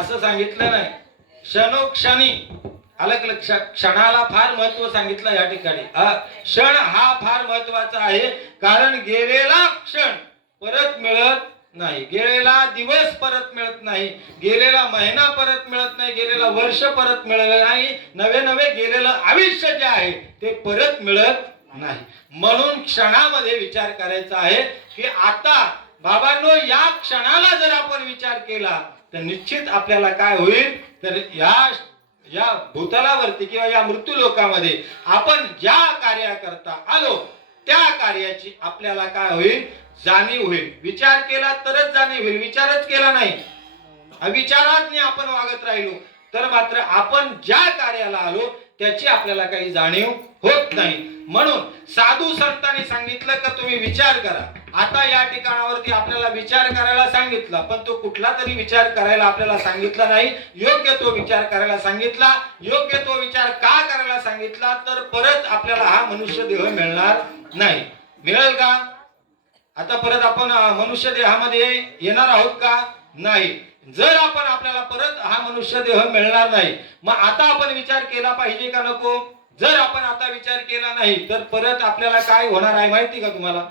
असं सांगितलं नाही. क्षणोक्षणी आलं का लक्षात? क्षणाला फार महत्व सांगितलं या ठिकाणी. क्षण हा फार महत्वाचा आहे, कारण गेलेला क्षण परत मिळत नाही, गेलेला दिवस परत मिळत नाही, गेलेला महिना परत मिळत नाही, गेलेला वर्ष परत मिळालं नाही, नवे नवे गेलेलं आयुष्य जे आहे ते परत मिळत नाही. म्हणून क्षणामध्ये विचार करायचा आहे की आता बाबांनो या क्षणाला जर आपण विचार केला तर निश्चित आपल्याला काय होईल तर या भूतलावरती किंवा या मृत्यू लोकामध्ये आपण ज्या कार्याकरता आलो त्या कार्याची आपल्याला काय होईल, जाणीव होईल. विचार केला तरच जाणीव होईल. विचारच केला नाही, अविचाराने आपण वागत राहिलो तर मात्र आपण ज्या कार्याला आलो त्याची आपल्याला काही जाणीव होत नाही. म्हणून साधू संतांनी सांगितलं का तुम्ही विचार करा. आता या ठिकाणावरती आपल्याला विचार करायला सांगितला, पण तो कुठला तरी विचार करायला आपल्याला सांगितला नाही, योग्य तो विचार करायला सांगितला. योग्य तो विचार का करायला सांगितला, तर परत आपल्याला हा मनुष्य देह मिळणार नाही. मिळेल का आता परत आपण मनुष्य देहामध्ये येणार आहोत का, नाही. जर आपण आपल्याला परत हा मनुष्य देह मिळणार नाही, मग आता आपण विचार केला पाहिजे का नको. जर आपण आता विचार केला नाही तर परत आपल्याला काय होणार आहे माहिती का तुम्हाला.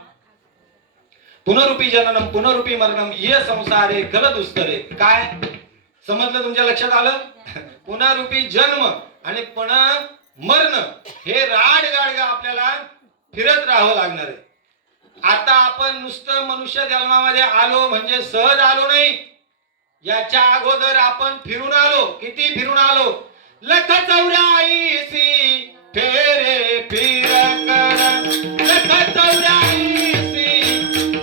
पुनरुपी जननम पुनरुपी मरणम ये संसारे खल दुस्तरे. काय समजलं, तुमच्या लक्षात आलं. पुनरुपी जन्म आणि पुन्हा मरण हे राडगाडगा आपल्याला फिरत राहावं लागणार आहे. आता आपण नुसतं मनुष्य जन्मामध्ये आलो म्हणजे सहज आलो नाही. याच्या अगोदर आपण फिरून आलो. किती फिरून आलो, 184 फेरे फिर कर, 184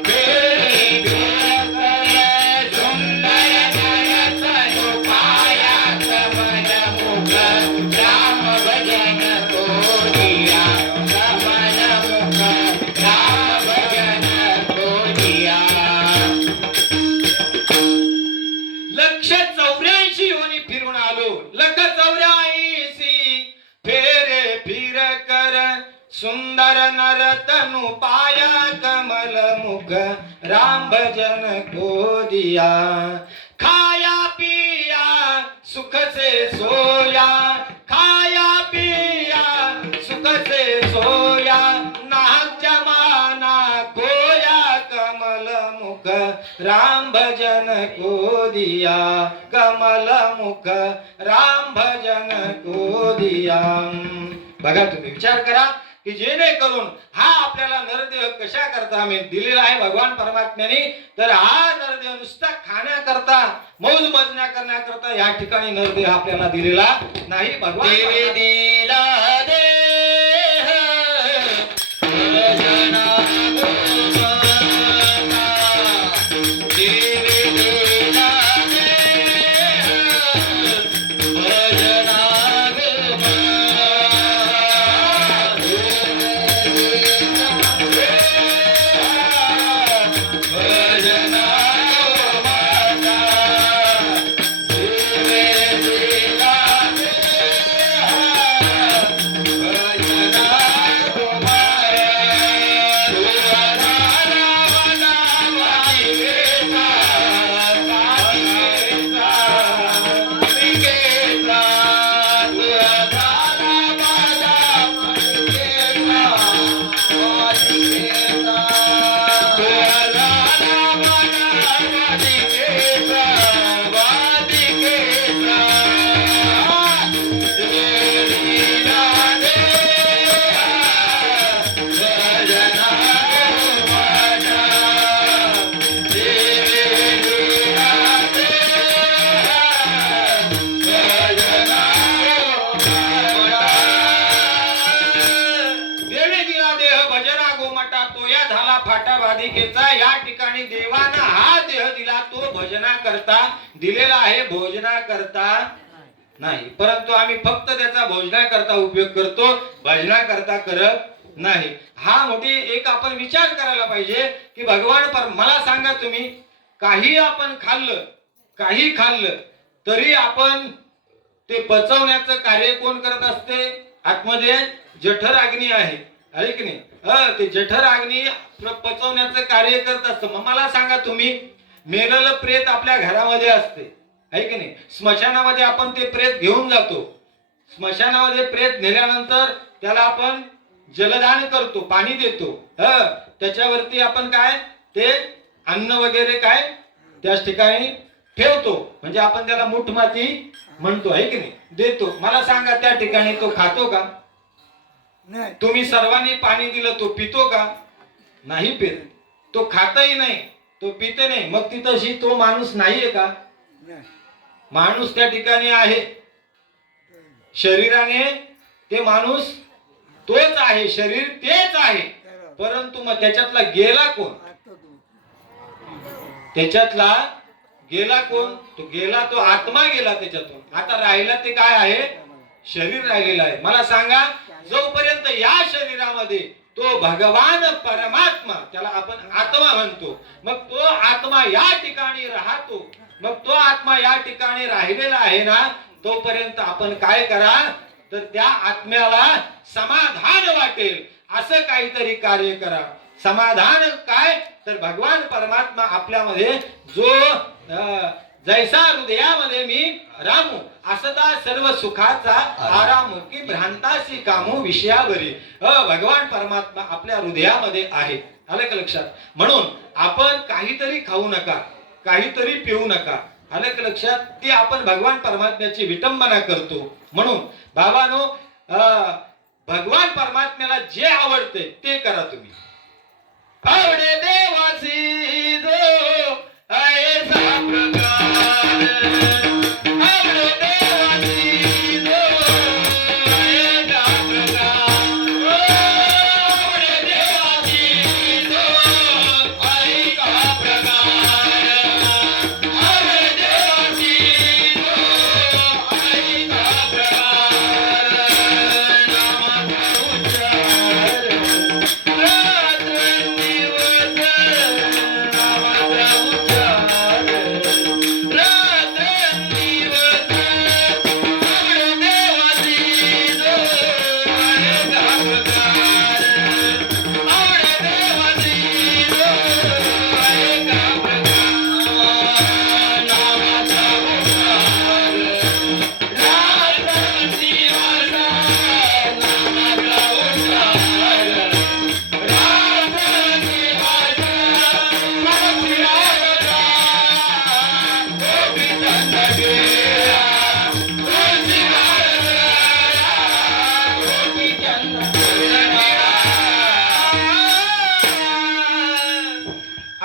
फेरे फिर कर, सुंदर नयन पाया कमल मुख, राम भजन कोरिया कमल मुख, राम भजन कोरिया. 184 योनी फिरून आलो. 184 फेरे फिर कर, सुंदर नर तनु पाया कमल मुख, राम भजन को दिया. खाया पिया सुख से सोया, खाया पिया सुख से सोया, नाहक जमाना खोया कमल मुख, राम भजन को दिया. कमल मुख राम भजन को दिया. बघा तुम्ही विचार करा की जेणेकरून हा आपल्याला नरदेह कशा करता आम्ही दिलेला आहे भगवान परमात्म्याने, तर हा नरदेह नुसता खाण्याकरता मौज मजण्या करण्याकरता या ठिकाणी नरदेह आपल्याला दिलेला नाही. भगवान देवी दिला देह भजना गोमाता, देवी दिला देह भजना या ठिकाणी देवाना हा देह दिला तो भजना करता दिलेला आहे, भोजना करता नाही. परंतु आम्ही फक्त त्याचा भोजना करता उपयोग करतो, भजना करता करत नाही. हा मोठी एक आपण विचार करायला पाहिजे की भगवान मला सांगा तुम्ही, काही आपण खाल्लं तरी आपण ते पचवण्याचं कार्य कोण करत असते. आतमध्ये जठर अग्नी आहे की नाही. ते जठर अग्नी पचवण्याचं कार्य करत असतं. मग मला सांगा तुम्ही, मेलेलं प्रेत आपल्या घरामध्ये असते आहे की नाही. स्मशानामध्ये आपण ते प्रेत घेऊन जातो. स्मशानामध्ये प्रेत नेल्यानंतर त्याला आपण जलदान करतो, पाणी देतो. त्याच्यावरती आपण काय ते अन्न वगैरे काय त्याच ठिकाणी ठेवतो, म्हणजे आपण त्याला मुठ माती म्हणतो आहे की नाही, देतो. मला सांगा त्या ठिकाणी तो खातो का. तुम्ही सर्वांनी पाणी दिलं, तो पितो का. नाही पित. तो खातही नाही, तो पिते नाही. मग ती तशी तो माणूस नाहीये का. माणूस त्या ठिकाणी आहे. शरीराने ते माणूस तोच आहे, शरीर तेच आहे, परंतु मग त्याच्यातला गेला कोण? त्याच्यातला गेला कोण? तो आत्मा गेला त्याच्यातून. आता राहिला ते काय आहे? शरीर राहिलेलं आहे. मला सांगा, जोपर्यंत या शरीरामध्ये तो भगवान परमात्मा, त्याला आपण आत्मा म्हणतो, मग तो आत्मा या ठिकाणी राहतो, मग तो आत्मा या ठिकाणी राहिलेला आहे ना, तोपर्यंत आपण काय करा, तर त्या आत्म्याला समाधान वाटेल असं काहीतरी कार्य करा. समाधान काय? तर भगवान परमात्मा आपल्यामध्ये जो जैसा हृदयामध्ये मी रामू असता सर्व सुखाचा आराम की भ्रांतासी कामू विषयावरी. भगवान परमात्मा आपल्या हृदयामध्ये आहे. आलं का लक्षात? म्हणून आपण काहीतरी खाऊ नका, काहीतरी पिऊ नका. आलं का लक्षात? ते आपण भगवान परमात्म्याची विटंबना करतो. म्हणून बाबांनो, भगवान परमात्म्याला जे आवडते ते करा तुम्ही. आवडे देवासी जो ऐसा प्रकार, आवडे देवासी जो ऐसा प्रकार, आवडे देवासी जो ऐसा प्रकार, आवडे देवासी जो ऐसा प्रकार.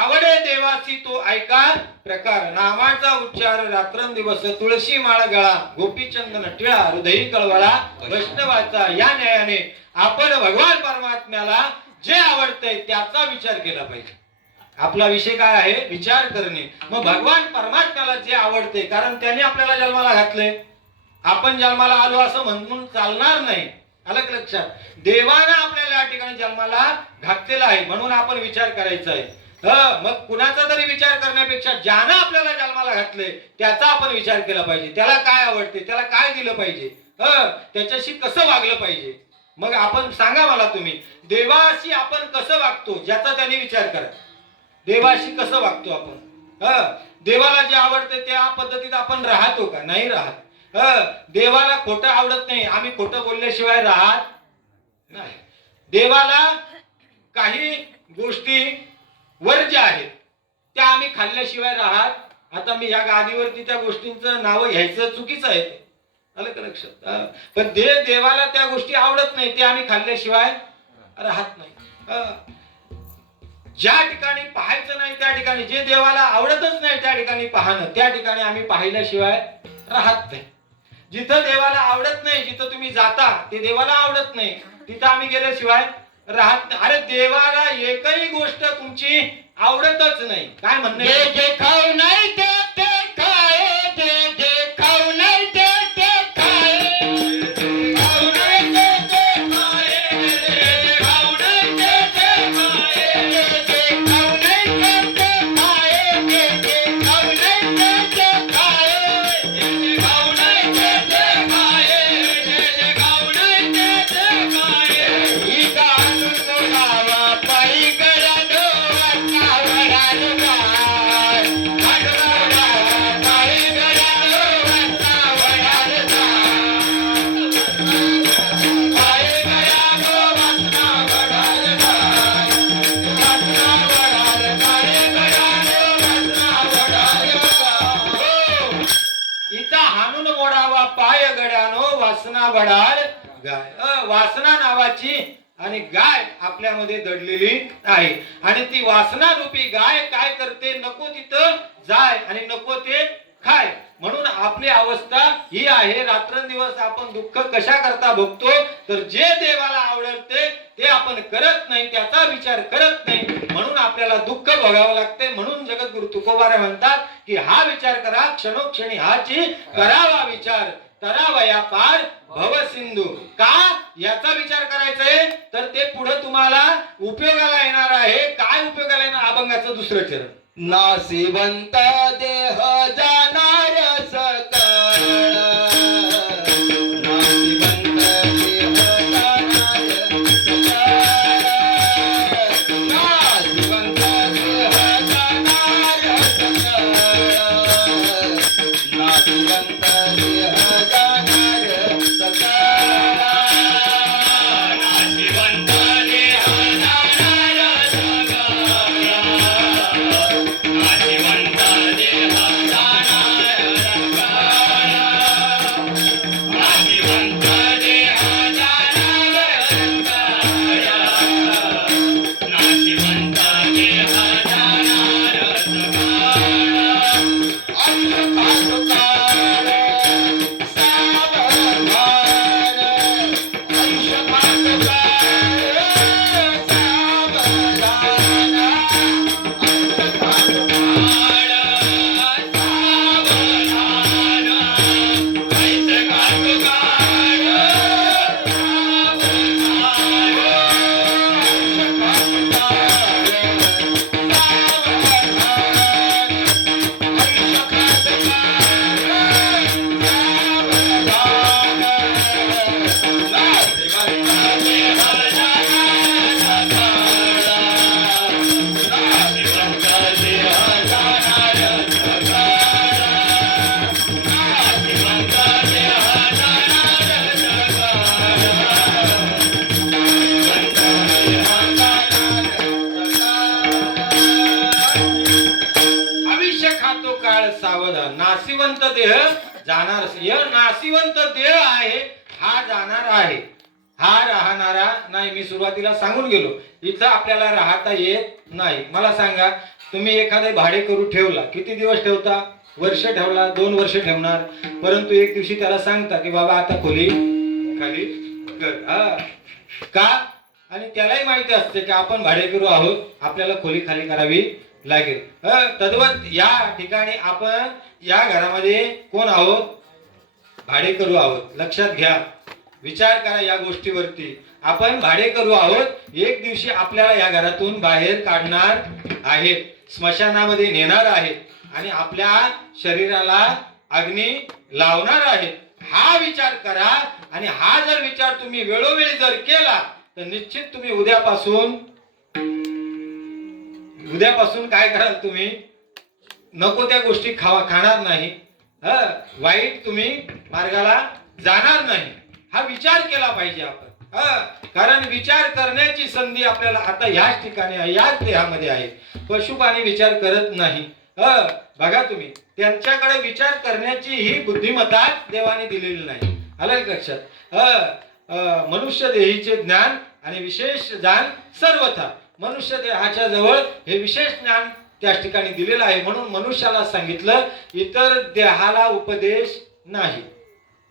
नामाचा उच्चार प्रकार. नामाचा उच्चार रात्रंदिवस, तुळशी माळ गळा, गोपीचंदन टिळा, हृदयी कळवळा वैष्णवाचा. या न्यायाने आपण भगवान परमात्म्याला जे आवडतंय त्याचा विचार केला पाहिजे. आपला विषय काय आहे? विचार करणे. मग भगवान परमात्म्याला जे आवडते, कारण त्याने आपल्याला जन्माला घातले, आपण जन्माला आलो असं म्हणून चालणार नाही. आलं का लक्षात? देवानं आपल्याला या ठिकाणी जन्माला घातलेला आहे, म्हणून आपण विचार करायचा आहे. मग कुणाचा तरी विचार करण्यापेक्षा ज्यानं आपल्याला जन्माला घातले त्याचा आपण विचार केला पाहिजे. त्याला काय आवडते, त्याला काय दिलं पाहिजे, त्याच्याशी कसं वागलं पाहिजे. मग आपण सांगा मला, तुम्ही देवाशी आपण कसं वागतो ज्याचा त्याने विचार करा. देवाशी कसं वागतो आपण? देवाला जे आवडते त्या पद्धतीत आपण राहतो का? नाही राहत. देवाला खोटं आवडत नाही, आम्ही खोटं बोलल्याशिवाय राहत नाही. देवाला काही गोष्टी वर्ज्य आहेत त्या आम्ही खाल्ल्याशिवाय राहत. आता मी या गादीवरती त्या गोष्टींचं नाव घ्यायचं चुकीचं आहे, आलं का लक्षात? पण देवाला त्या गोष्टी आवडत नाही, ते आम्ही खाल्ल्याशिवाय राहत नाही. ज्या ठिकाणी पाहायचं नाही त्या ठिकाणी, जे देवाला आवडतच नाही त्या ठिकाणी पाहणं, त्या ठिकाणी आम्ही पाहिल्याशिवाय राहत नाही. जिथं देवाला आवडत नाही, जिथं तुम्ही जाता ते देवाला आवडत नाही, तिथं आम्ही गेल्याशिवाय राहत नाही. अरे देवाला एकही गोष्ट तुमची आवडतच नाही. काय म्हणणं? जे जे खाऊ नाही ते ते खाय, जे जे खाऊ नाही ते ते खाय, खाऊ नाही ते ते खाय, जे खाऊ नाही ते ते खाय, जे खाऊ नाही ते ते खाय, जे खाऊ नाही ते ते खाय, जे खाऊ नाही ते ते खाय, जे खाऊ नाही ते ते खाय. ही गाणं बोलावा पायी गळ्यानं वाटावं गाय, वाटावं पायी गळ्यानं वाटावं पायी गळ्यानं वाटावं पायी गळ्यानं वाटावं. इथं हाणून मोडावा पाय गड्यानो वासना वडार गाय. वासना नावाची आणि गाय आपल्यामध्ये दडलेली आहे, आणि ती वासना रूपी गाय काय करते? नको तिथं जाय आणि नको ते खाय. म्हणून आपली अवस्था ही आहे. रात्रंदिवस आपण दुःख कशा करता भोगतो, तर जे देवाला आवडते ते आपण करत नाही, त्याचा विचार करत नाही, म्हणून आपल्याला दुःख भोगावं लागते. म्हणून जगद्गुरु तुकोबाराय म्हणतात की हा विचार करा क्षणोक्षणी हाची करावा विचार, तरावया पार भव सिंधू. का याचा विचार करायचा आहे, तर ते पुढे तुम्हाला उपयोगाला येणार आहे. काय उपयोगाला येणार, अभंगाचं दुसरं चरण. नासिवंत देह जाणार सकळ, नासिवंत देह जाणार सकळ, नासिवंत देह जाणार सकळ, नासिवंत देह जाणार सकळ, नाशिवंत देह जाणार सकळ, नाशिवंत देह जाणार सकळ, नाशिवंत देह जाणार सकळ, नाशिवंत देह जाणार आयुष्य खातो काळ सावधान. नासिवंत देह जाणार, नासिवंत देह आहे हा जाणार आहे, हा राहणारा नाही. मी सुरुवातीला सांगून गेलो इथं आपल्याला राहता येत नाही. मला सांगा, तुम्ही एखादे भाडे करू ठेवला, किती दिवस ठेवता? वर्ष ठेवला, 2 वर्ष ठेवणार, परंतु एक दिवशी त्याला सांगता की बाबा आता खोली खाली कर. का? आणि त्यालाही माहिती असते की आपण भाडेकरू आहोत, आपल्याला खोली खाली करावी लागेल. तद्वत या ठिकाणी आपण या घरामध्ये कोण आहोत? भाडेकरू आहोत. लक्षात घ्या, विचार करा या गोष्टीवरती. आपण भाडेकरू आहोत, एक दिवशी आपल्याला या घरातून बाहेर काढणार आहेत, स्मशानामध्ये नेणार आहेत आणि आपल्या शरीराला अग्नी लावणार आहेत. हा विचार करा. आणि हा जर विचार तुम्ही वेळोवेळी जर केला तर निश्चित तुम्ही उद्यापासून काय कराल, तुम्ही नको त्या गोष्टी खाणार नाही, वाईट तुम्ही मार्गाला जाणार नाही. हा विचार केला पाहिजे आपण. कारण विचार करण्याची संधी आपल्याला आता याच ठिकाणी आहे, याच देहामध्ये आहे. पशुपाणी विचार करत नाही. बघा तुम्ही, त्यांच्याकडे विचार करण्याची ही बुद्धिमत्ता देवाने दिलेली नाही. आलं का लक्षात? मनुष्य देहीचे ज्ञान आणि विशेष ज्ञान सर्वथा. मनुष्य देहाच्या जवळ हे विशेष ज्ञान त्याच ठिकाणी दिलेलं आहे. म्हणून मनुष्याला सांगितलं इतर देहाला उपदेश नाही,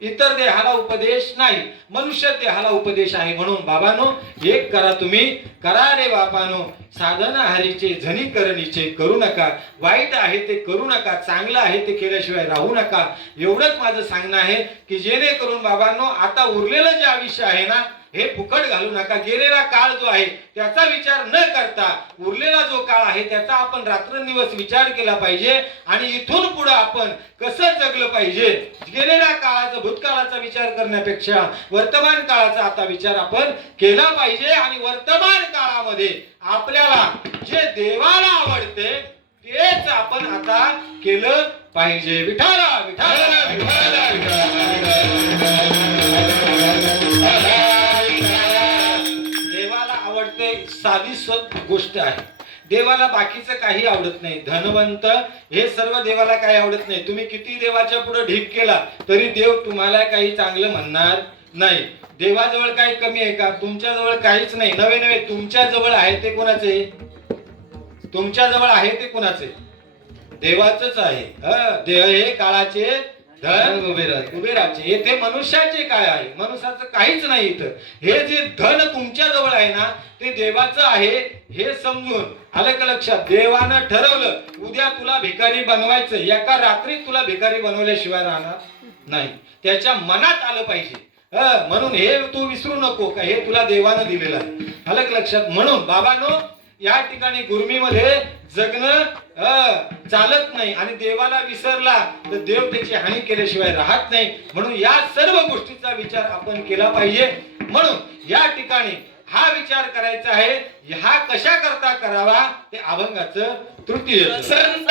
इतर देहाला उपदेश नाही, मनुष्य देहाला उपदेश आहे. म्हणून बाबांनो, एक करा, तुम्ही करा रे बापानो, साधन हरीचे झनी करणीचे करू नका. वाईट आहे ते करू नका, चांगलं आहे ते केल्याशिवाय राहू नका. एवढंच माझं सांगणं आहे की जेणेकरून बाबांनो, आता उरलेलं जे आयुष्य आहे ना, हे फुकट घालू नका. गेलेला काळ जो आहे त्याचा विचार न करता उरलेला जो काळ आहे त्याचा आपण रात्रंदिवस विचार केला पाहिजे. आणि इथून पुढे आपण कसं जगलं पाहिजे, गेलेल्या काळाचा, भूतकाळाचा विचार करण्यापेक्षा वर्तमान काळाचा आता विचार आपण केला पाहिजे. आणि वर्तमान काळामध्ये आपल्याला जे देवाला आवडते तेच आपण आता केलं पाहिजे. विठाला विठाला विठाला देवाला आवडते, साधी गोष्ट आहे. देवाला बाकीचं काही आवडत नाही. धनवंत हे सर्व देवाला काही आवडत नाही. तुम्ही किती देवाच्या पुढे ढीक केला तरी देव तुम्हाला काही चांगलं म्हणणार नाही. देवाजवळ काही कमी आहे का? तुमच्या जवळ काहीच नाही. नवे नवे तुमच्या जवळ आहे ते कोणाचे? तुमच्या जवळ आहे ते कोणाचे? देवाचंच आहे. देह हे काळाचे धन कुबेराचे. कुबेराचे. येथे मनुष्याचे काय आहे? मनुष्याचं काहीच नाही इथं. हे जे धन तुमच्या जवळ आहे ना ते देवाचं आहे हे समजून आलं का लक्षात? देवानं ठरवलं उद्या तुला भिकारी बनवायचं, एका रात्रीत तुला भिकारी बनवल्याशिवाय राहणार नाही. त्याच्या मनात आलं पाहिजे. म्हणून हे तू विसरू नको का हे तुला देवानं दिलेलं आहे. आलं का लक्षात? म्हणून बाबांनो या ठिकाणी गुरमीमध्ये जगणं चालत नाही आणि देवाला विसरला तर देव त्याची हानी केल्याशिवाय राहत नाही. म्हणून या सर्व गोष्टीचा विचार आपण केला पाहिजे. म्हणून या ठिकाणी हा विचार करायचा आहे. हा कशा करता करावा ते अभंगाचं तृतीय संत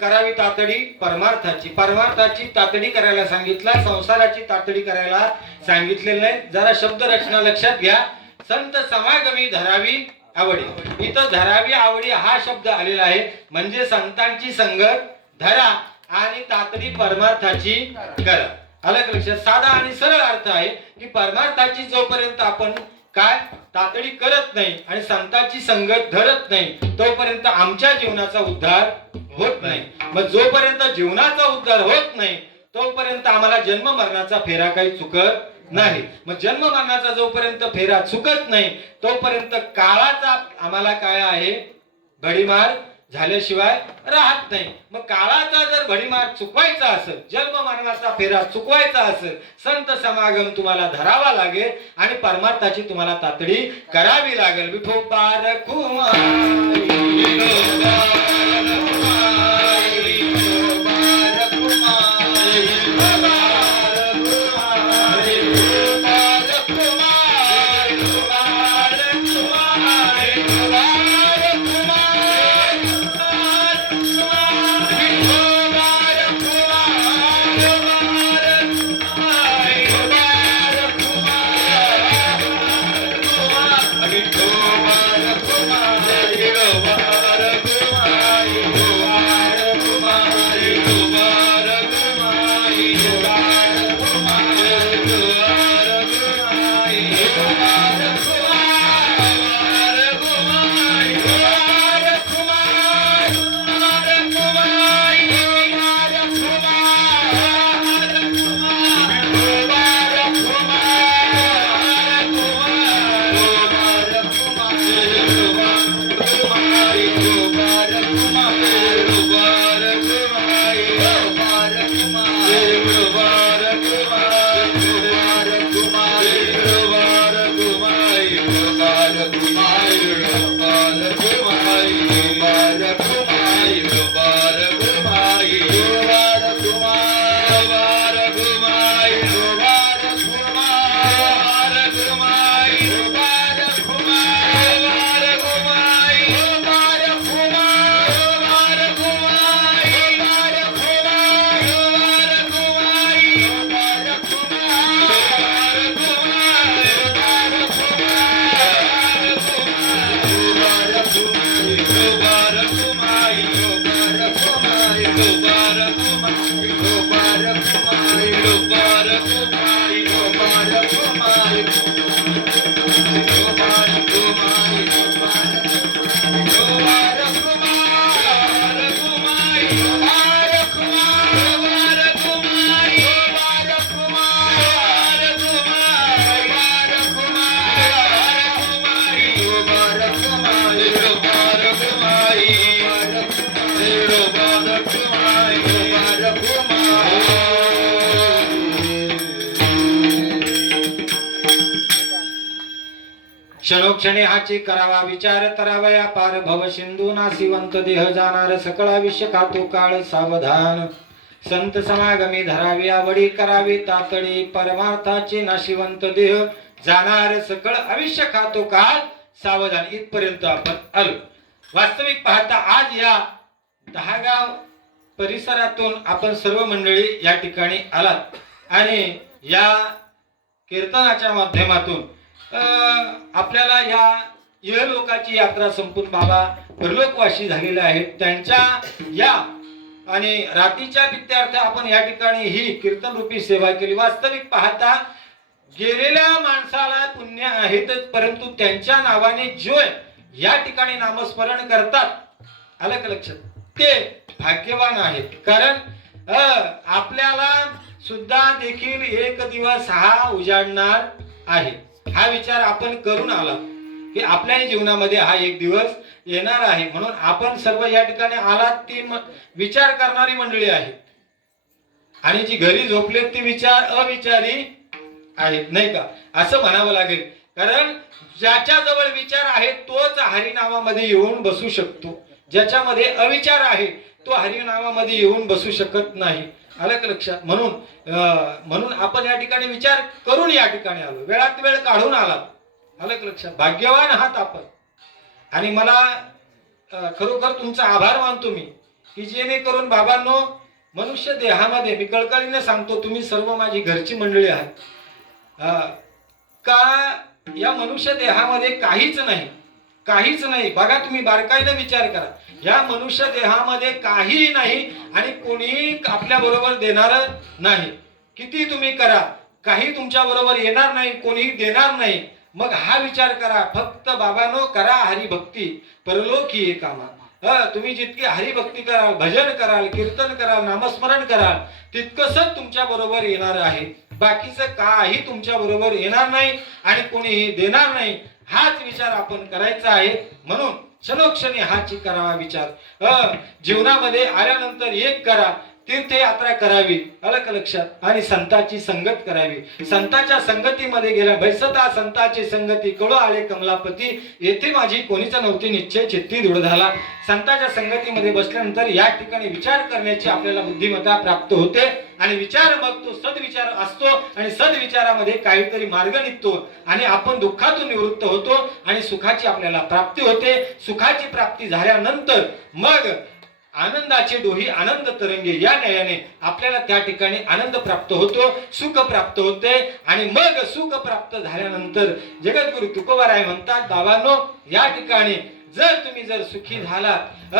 करावी तातडी परमार्थाची. परमार्थाची तातडी करायला सांगितला, संसाराची तातडी करायला सांगितलेलं नाही. जरा शब्द रचना लक्षात घ्या. संत समागमी धरावी आवडी. इथं धरावी आवडी हा शब्द आलेला आहे. म्हणजे संतांची संगत धरा आणि तातडी परमार्थाची करा. आलं का लक्षात? साधा आणि सरळ अर्थ आहे की परमार्थाची जोपर्यंत आपण काय तातडी करत नाही आणि संतांची संगत धरत नाही तोपर्यंत आमच्या जीवनाचा उद्धार होत नाही. मग जोपर्यंत जीवनाचा उद्धार होत नाही तोपर्यंत आम्हाला जन्म मरणाचा फेरा काही चुकत नाही. मग जन्म मरणाचा जोपर्यंत फेरा चुकत नाही तोपर्यंत काळाचा आम्हाला काय आहे भडीमार झाल्याशिवाय राहत नाही. मग काळाचा जर भडीमार चुकवायचा असेल, जन्म मरणाचा फेरा चुकवायचा असेल, संत समागम तुम्हाला धरावा लागेल आणि परमार्थाची तुम्हाला तातडी करावी लागेल. विठोबा रखुमाई, विठोबा रखुमाई, विठोबा रखुमाई, विठोबा रखुमाई, विठोबा रखुमाई, विठोबा रखुमाई, विठोबा क्षणोक्षणी हाची करावा विचार तरावया पार भव सिंधू नासिवंत देह जाणार सकळ आयुष्य खातो काळ सावधान संत समागमी धरावी आवडी करावी तातडी परमार्थाचे नाशिवंत देह जाणार सकळ आयुष्य खातो काळ सावधान. इथपर्यंत आपण आलो. वास्तविक पाहता आज या 10 गाव परिसरातून आपण सर्व मंडळी या ठिकाणी आलात आणि या कीर्तनाच्या माध्यमातून आपल्याला या इहलोकाची यात्रा संपून बाबा परलोकवासी झालेले आहेत त्यांच्या या आणि रात्रीच्या विद्यार्थ आपण या ठिकाणी ही कीर्तन रूपी सेवा केली. वास्तविक पाहता गेलेल्या माणसाला पुण्य आहेतच परंतु त्यांच्या नावाने जो या ठिकाणी नामस्मरण करतात आलं का लक्षात ते भाग्यवान आहेत. कारण आपल्याला सुद्धा देखील एक दिवस हा उजाडणार आहे. हा विचार आपण करून आला की आपल्या जीवनामध्ये हा एक दिवस येणार आहे. म्हणून आपण सर्व या ठिकाणी आलात ती विचार करणारी मंडळी आहेत आणि जी घरी झोपलेत ती विचार अविचारी आहेत नाही का असं म्हणावं लागेल. कारण ज्याच्या जवळ विचार आहे तोच हरिनामामध्ये येऊन बसू शकतो. ज्याच्यामध्ये अविचार आहे तो हरिनामामध्ये येऊन बसू शकत नाही. आलं का लक्षात. म्हणून आपण या ठिकाणी विचार करून या ठिकाणी आलो. वेळात वेळ काढून आलात. आलं का लक्षात. भाग्यवान आहात आपण आणि मला खरोखर तुमचा आभार मानतो मी की जेणेकरून बाबांनो मनुष्य देहामध्ये मी कळकळीने सांगतो तुम्ही सर्व माझी घरची मंडळी आहात. का या मनुष्य देहामध्ये काहीच नाही. बघा तुम्ही बारकाईने विचार करा. या मनुष्य देहामध्ये काहीही नाही आणि कोणीही आपल्या बरोबर देणार नाही. किती तुम्ही करा काही तुमच्या बरोबर येणार नाही कोणीही देणार नाही. मग हा विचार करा फक्त बाबांनो करा हरिभक्ती परलोकी ये कामा. तुम्ही जितकी हरिभक्ती कराल भजन कराल कीर्तन कराल नामस्मरण कराल तितकंच तुमच्या बरोबर येणार आहे. बाकीचं काही तुमच्या बरोबर येणार नाही आणि कोणीही देणार नाही. हाच विचार आपण करायचा आहे. म्हणून क्षणोक्षणी हाची करावा विचार. जीवनामध्ये आल्यानंतर एक करा तीर्थयात्रा करावी आलं का लक्षात आणि संतांची संगत करावी. संतांच्या संगतीमध्ये गेल्या भैसता संतांची संगती कळो आले कमलापती येथे माझी कोणीच नव्हती निश्चय चित्ती दृढ झाला. संतांच्या संगतीमध्ये बसल्यानंतर या ठिकाणी विचार करण्याची आपल्याला बुद्धिमत्ता प्राप्त होते आणि विचार मग तो सद्विचार असतो आणि सद्विचारामध्ये काहीतरी मार्ग निघतो आणि आपण दुःखातून निवृत्त होतो आणि सुखाची आपल्याला प्राप्ती होते. सुखाची प्राप्ती झाल्यानंतर मग आनंदाची डोही आनंद तरंगे या न्यायाने आपल्याला त्या ठिकाणी आनंद प्राप्त होतो सुख प्राप्त होते आणि मग सुख प्राप्त झाल्यानंतर जगद्गुरु तुकोबाराय म्हणतात बाबांनो या ठिकाणी तुम्ही जर सुखी झालात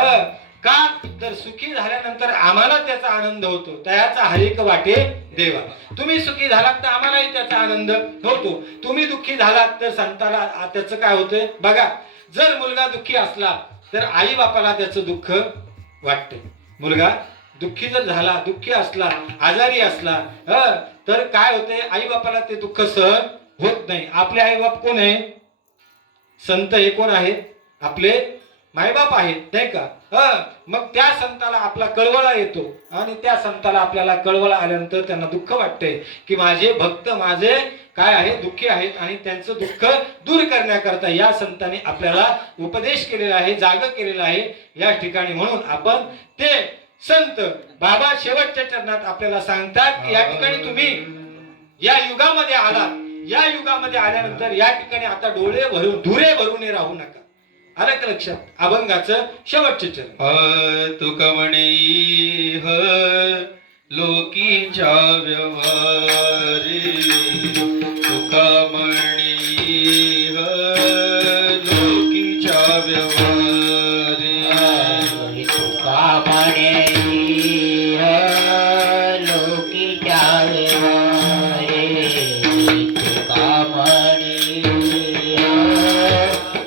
का तर सुखी झाल्यानंतर आम्हाला त्याचा आनंद होतो त्याचा हरेक वाटे देवा. तुम्ही सुखी झालात तर आम्हालाही त्याचा आनंद होतो. तुम्ही दुःखी झालात तर संताला त्याचं काय होतंय बघा. जर मुलगा दुःखी असला तर आई बापाला त्याचं दुःख वाटते. मुलगा दुःखी जर झाला दुःखी असला आजारी असला तर काय होते आई बापाला ते दुःख सहन होत नाही. आपले आई बाप कोण आहे संत हे कोण आहेत आपले मायबाप आहेत नाही का. मग त्या संताला आपला कळवळा येतो आणि त्या संताला आपल्याला कळवळा आल्यानंतर त्यांना दुःख वाटते की माझे भक्त माझे काय आहे दुःखी आहेत आणि त्यांचं दुःख दूर करण्याकरता या संतांनी आपल्याला उपदेश केलेला आहे जाग केलेला आहे या ठिकाणी. म्हणून आपण ते संत बाबा शेवटच्या चरणात आपल्याला सांगतात की या ठिकाणी तुम्ही या युगामध्ये आलात. या युगामध्ये आल्यानंतर या ठिकाणी आता डोळे भरून धुरे भरून राहू नका. आलं का लक्षात. अभंगाचं शेवटचे चरण तुका म्हणे लोकीच्या व्यवहारे तुका म्हणे लोकीच्या व्यवहारे तुका म्हणे लोकीच्या व्यवहारे तुका म्हणे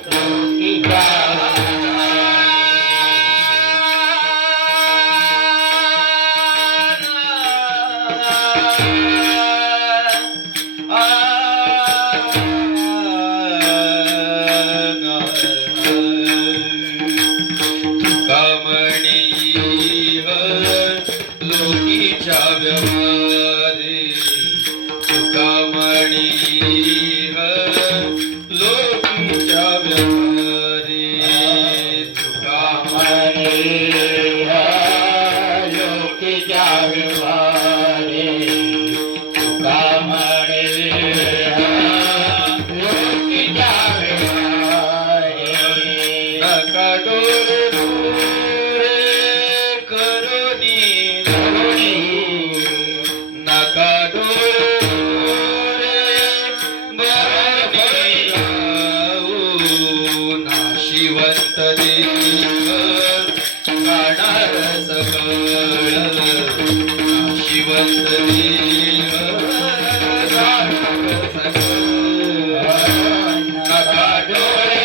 लोकीच्या देव जाणार सकळ नाशिवंत देव जाणार सकळ नका डोळे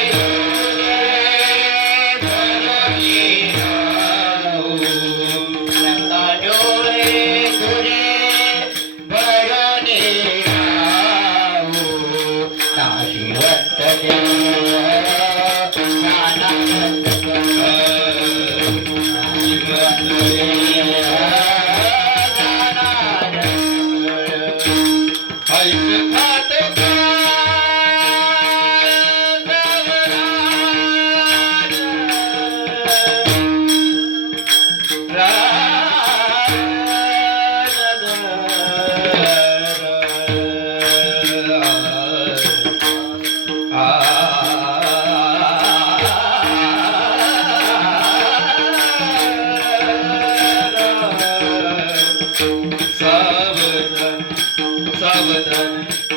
सावधान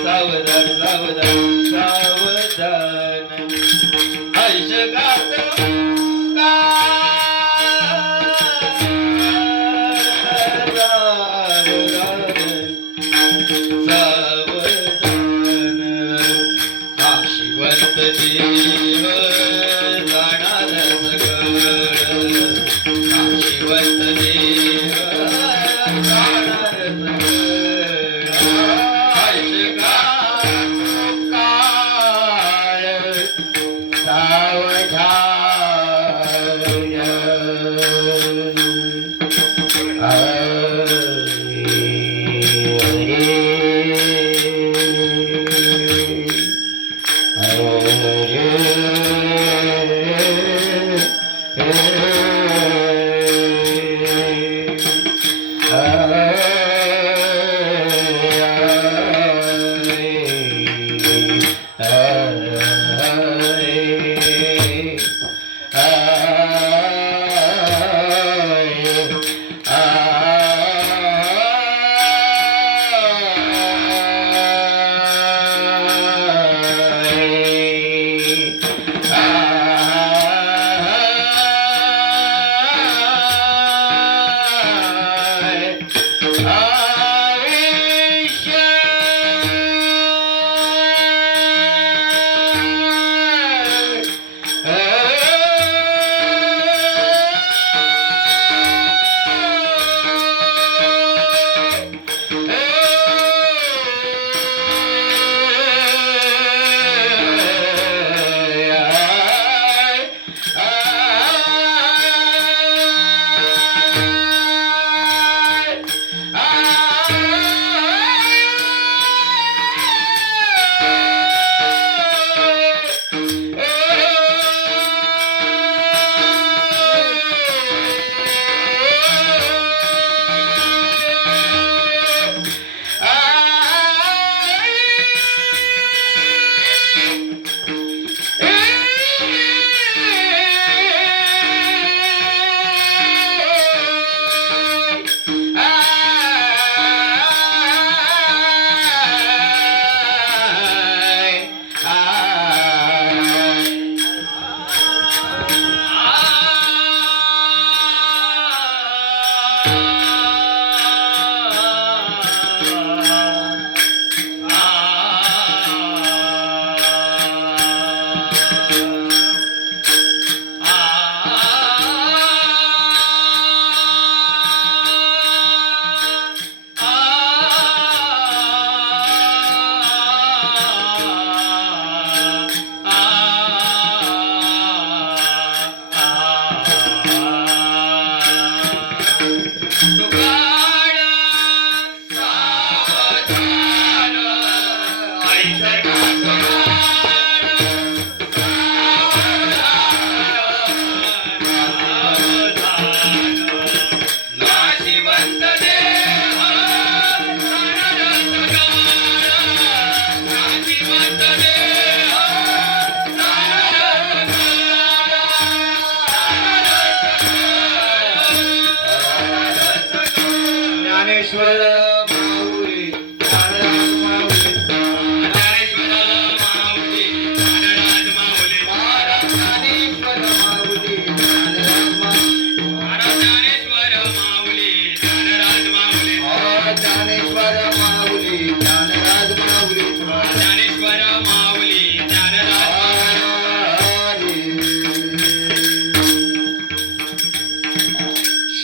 सावधान सावधान सावधान हर्ष गातो सावधान नाशिवंत देव जाणार सकळ नाशिवंत देव जाणार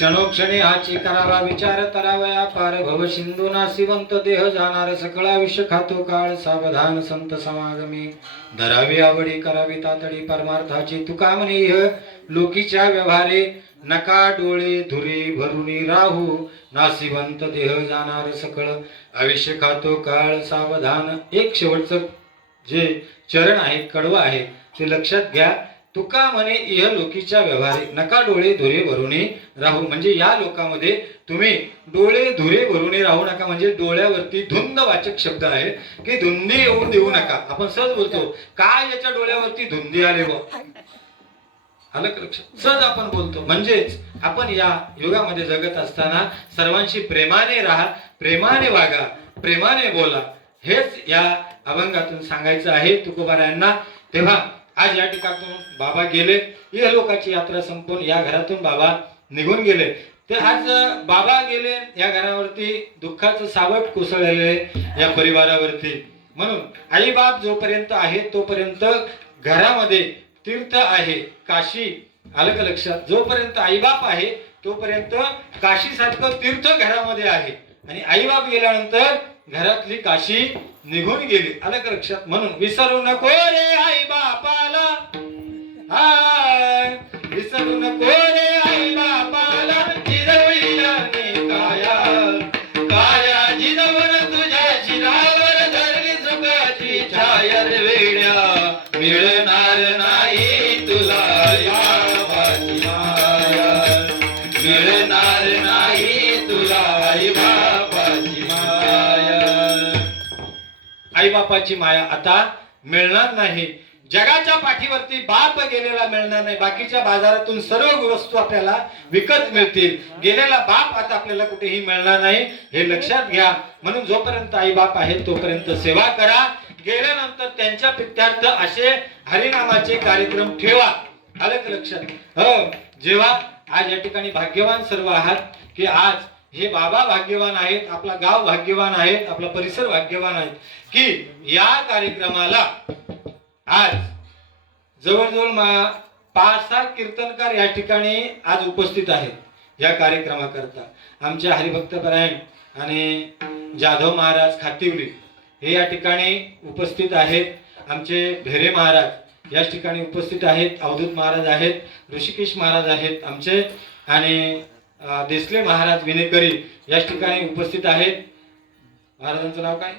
क्षणोक्षणी हाची करावा विचार तरावया पार भव सिंधू नासिवंत देह जाणार सकळ आयुष्य खातो काळ सावधान संत समागमी धरावी आवडी करावी तातडी परमार्थाची तुका म्हणे इह लोकीच्या व्यवहारे नका डोळे धुरे भरुनी राहू नासिवंत देह जाणार सकळ आयुष्य खातो काळ सावधान. एक शेवटचं जे चरण आहे कडवं आहे ते लक्षात घ्या. तुका म्हणे इह लोकीच्या व्यवहारे नका डोळे धुरे भरुनी राहू. म्हणजे या लोकांमध्ये तुम्ही डोळे धुरे भरुनी राहू नका. म्हणजे डोळ्यावरती धुंद वाचक शब्द आहे की धुंदी येऊन देऊ नका. आपण सहज बोलतो काय याच्या डोळ्यावरती धुंदी आले व आलं का लक्षात. सहज आपण बोलतो. म्हणजेच आपण या युगामध्ये जगत असताना सर्वांशी प्रेमाने राहा, प्रेमाने वागा, प्रेमाने बोला. हेच या अभंगातून सांगायचं आहे तुकोबारायांना. तेव्हा आज या ठिकाणातून बाबा गेले. या लोकांची यात्रा संपून या घरातून बाबा निघून गेले. ते आज बाबा गेले या घरावरती दुःखाचं सावट कोसळलेले या परिवारावरती. म्हणून आई बाप जोपर्यंत आहे तोपर्यंत घरामध्ये तीर्थ आहे काशी. आलं का लक्षात. जोपर्यंत आई बाप आहे तोपर्यंत काशी सारखं तीर्थ घरामध्ये आहे. आणि आई बाप गेल्यानंतर घरातली काशी निघून गेली. आलं का लक्षात. म्हणून विसरू नको रे आई बापाला, हाय विसरू नको रे आई बापाला. जिरविला ने काया काया जिरवर तुझ्या शिरावर धरली सुखाची छाया रे वेड्या मिळणार नाही तुला या बाबाची माया. मिळणार नाही तुला आई बाबाची माया. आई बापाची माया आता मिळणार नाही. जगाच्या पाठीवरती बाप गेलेला मिळणार नाही. बाकीच्या बाजारातून सर्व वस्तू आपल्याला विकत मिळतील. गेलेला बाप आता आपल्याला कुठेही मिळणार नाही हे लक्षात घ्या. म्हणून जोपर्यंत आई बाप आहे तोपर्यंत सेवा करा. गेल्यानंतर त्यांच्या प्रित्यार्थ असे हरिनामाचे कार्यक्रम ठेवा. आलं का लक्षात. हो जेव्हा आज या ठिकाणी भाग्यवान सर्व आहात की आज हे बाबा भाग्यवान आहेत, आपला गाव भाग्यवान आहेत, आपला परिसर भाग्यवान आहेत की या कार्यक्रमाला आज जवळजवळ 5-6 कीर्तनकार या ठिकाणी आज उपस्थित आहेत या कार्यक्रमाकरता. आमचे हरिभक्तपरायण आणि जाधव महाराज खातिवली हे या ठिकाणी उपस्थित आहेत. आमचे भेरे महाराज या ठिकाणी उपस्थित आहेत. अवधूत महाराज आहेत, ऋषिकेश महाराज आहेत आमचे, आणि देसले महाराज विनेकरी या ठिकाणी उपस्थित आहेत. महाराजांचं नाव काय.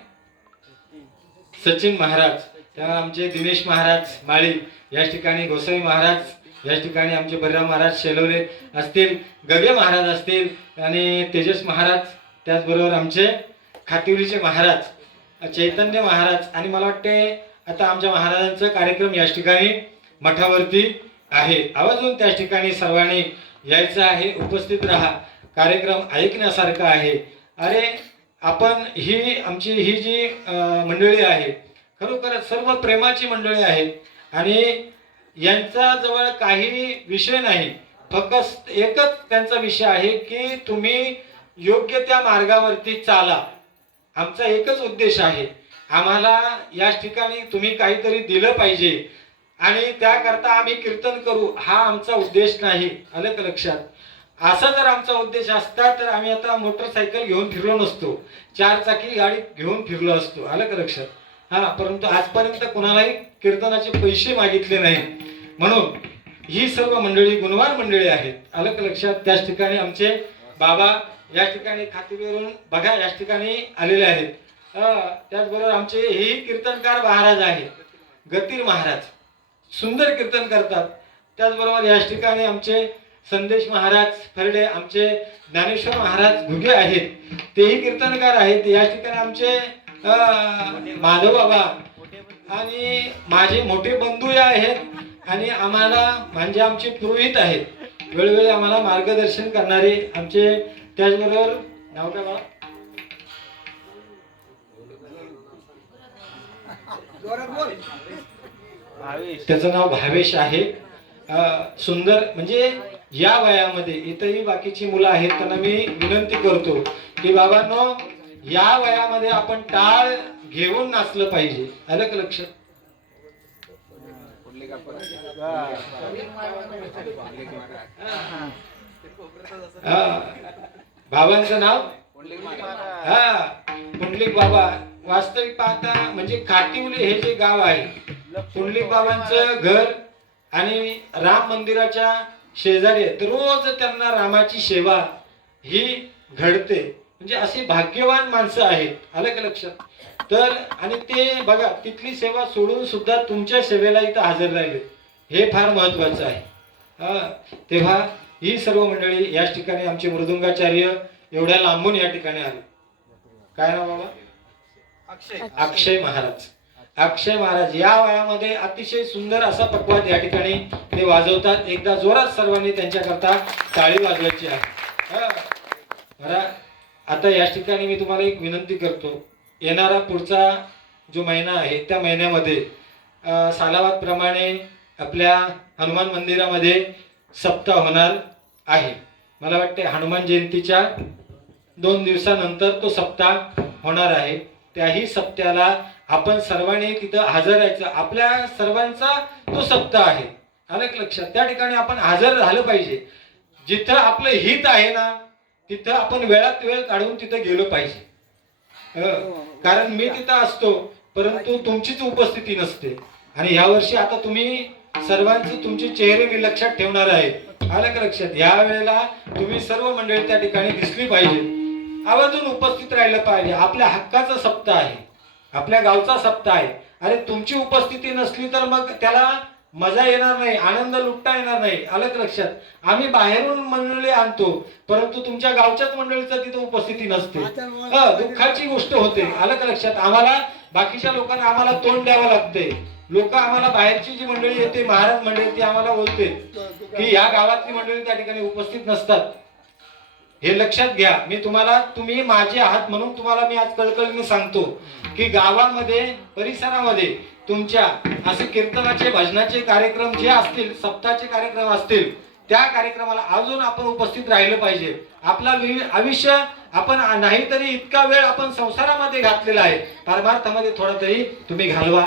सचिन महाराज. त्यानंतर आमचे दिनेश महाराज माळी या ठिकाणी, गोसावी महाराज या ठिकाणी, आमचे बलराम महाराज शेलवले असतील, गगे महाराज असतील आणि तेजस महाराज, त्याचबरोबर आमचे खातिवलीचे महाराज चैतन्य महाराज. आणि मला वाटते आता आमच्या महाराजांचा कार्यक्रम या ठिकाणी मठावरती आहे. आवर्जून त्या ठिकाणी सर्वांनी यायचं आहे. उपस्थित राहा. कार्यक्रम ऐकण्यासारखा आहे. अरे आपण ही आमची ही जी मंडळी आहे खरोखरच सर्व प्रेमाची मंडळी आहेत आणि यांचा जवळ काही विषय नाही. फक्त एकच त्यांचा विषय आहे की तुम्ही योग्य त्या मार्गावरती चाला. आमचा एकच उद्देश आहे. आम्हाला या ठिकाणी तुम्ही काहीतरी दिलं पाहिजे आणि त्याकरता आम्ही कीर्तन करू हा आमचा उद्देश नाही. आलं का लक्षात. असा जर आमचा उद्देश असता तर आम्ही आता मोटरसायकल घेऊन फिरलो नसतो, 4 चाकी गाडी घेऊन फिरलो असतो. आलं का लक्षात. परंतु आजपर्यंत कोणालाही कीर्तनाचे पैसे मागितले नाही. म्हणून ही सर्व मंडळी गुणवान मंडळी आहेत. आलं का लक्षात. त्याच ठिकाणी आमचे बाबा या ठिकाणी खातिवलीवरून बघा या ठिकाणी आलेले आहेत. त्याचबरोबर आमचे हे कीर्तनकार महाराज आहेत, गतीर महाराज सुंदर कीर्तन करतात. त्याचबरोबर या ठिकाणी आमचे संदेश महाराज फरडे, आमचे ज्ञानेश्वर महाराज घुगे आहेत, तेही कीर्तनकार आहेत. या ठिकाणी आमचे माधव बाबा आणि माझे मोठे बंधू आहेत आणि आम्हाला म्हणजे आमचे पुरोहित आहेत, वेळोवेळी आम्हाला मार्गदर्शन करणारे आमचे. त्याचबरोबर नाव काय बाबा. त्याचं नाव भावेश आहे. सुंदर म्हणजे या वयामध्ये इथंही बाकीची मुलं आहेत त्यांना मी विनंती करतो की बाबांनो या वयामध्ये आपण टाळ घेऊन नाचलं पाहिजे. आलं का लक्षात. हा. बाबांचं नाव हा पुंडलिक बाबा. वास्तविक पाहता म्हणजे काटिवले हे जे गाव आहे, पुंडलिक बाबांचं घर आणि राम मंदिराच्या शेजारी आहे. तर रोज त्यांना रामाची सेवा ही घडते. म्हणजे असे भाग्यवान माणसं आहेत. आलं का लक्षात? तर आणि ते बघा तिथली सेवा सोडून सुद्धा तुमच्या सेवेला इथं हजर राहिले, हे फार महत्वाचं आहे. तेव्हा ही सर्व मंडळी याच ठिकाणी आमचे मृदुंगाचार्य एवढ्या लांबून या ठिकाणी आले. काय नाव बाबा? अक्षय महाराज. अक्षय महाराज या वयामध्ये अतिशय सुंदर असा पटवाद या ठिकाणी ते वाजवतात. एकदा जोरात सर्वांनी त्यांच्याकरता टाळी वाजवायची आहे. बरं, आता याच ठिकाणी मी तुम्हाला एक विनंती करतो. येणारा पुढचा जो महिना आहे त्या महिन्यामध्ये सालावाद प्रमाणे आपल्या हनुमान मंदिरामध्ये सप्ताह होणार आहे. मला वाटते हनुमान जयंतीच्या 2 दिवसानंतर तो सप्ताह होणार आहे. त्याही सप्त्याला आपण सर्वांनी तिथं हजर राहायचं. आपल्या सर्वांचा तो सप्ताह आहे. आलं का लक्षात? त्या ठिकाणी आपण हजर झालं पाहिजे. जिथं आपलं हित आहे ना तिथं आपण वेळात वेळ काढून तिथं गेलो पाहिजे. कारण मी तिथं असतो परंतु तुमचीच उपस्थिती नसते. आणि यावर्षी आता तुम्ही सर्वांचे तुमचे चेहरे मी लक्षात ठेवणार आहे. आलं का लक्षात? या वेळेला तुम्ही सर्व मंडळी त्या ठिकाणी दिसली पाहिजे, आवर्जून उपस्थित राहिलं पाहिजे. आपल्या हक्काचा सप्ताह आहे, आपल्या गावचा सप्ताह आहे. अरे तुमची उपस्थिती नसली तर मग त्याला मजा येणार नाही, आनंद लुटता येणार नाही. आलं का लक्षात? आम्ही बाहेरून मंडळी आणतो परंतु तुमच्या गावच्याच मंडळीचं तिथे उपस्थिती नसते. दुःखाची गोष्ट होते. आलं का लक्षात? आम्हाला बाकीच्या लोकांना आम्हाला तोंड द्यावं लागते. लोक आम्हाला बाहेरची जी मंडळी येते, महाराज मंडळी, ती आम्हाला बोलते की या गावातली मंडळी त्या ठिकाणी उपस्थित नसतात. हे लक्षात घ्या. मी तुम्हाला, तुम्ही माझे आहात म्हणून तुम्हाला मी आज कळकळीने सांगतो की गावामध्ये परिसरामध्ये तुमच्या असे कीर्तनाचे भजनाचे कार्यक्रम जे असतील, सप्ताहाचे कार्यक्रम असतील, त्या कार्यक्रमाला अजून आपण उपस्थित राहिलं पाहिजे. आपला आयुष्य आपण नाही तरी इतका वेळ आपण संसारामध्ये घातलेला आहे, परमार्थामध्ये थोडा तरी तुम्ही घालवा.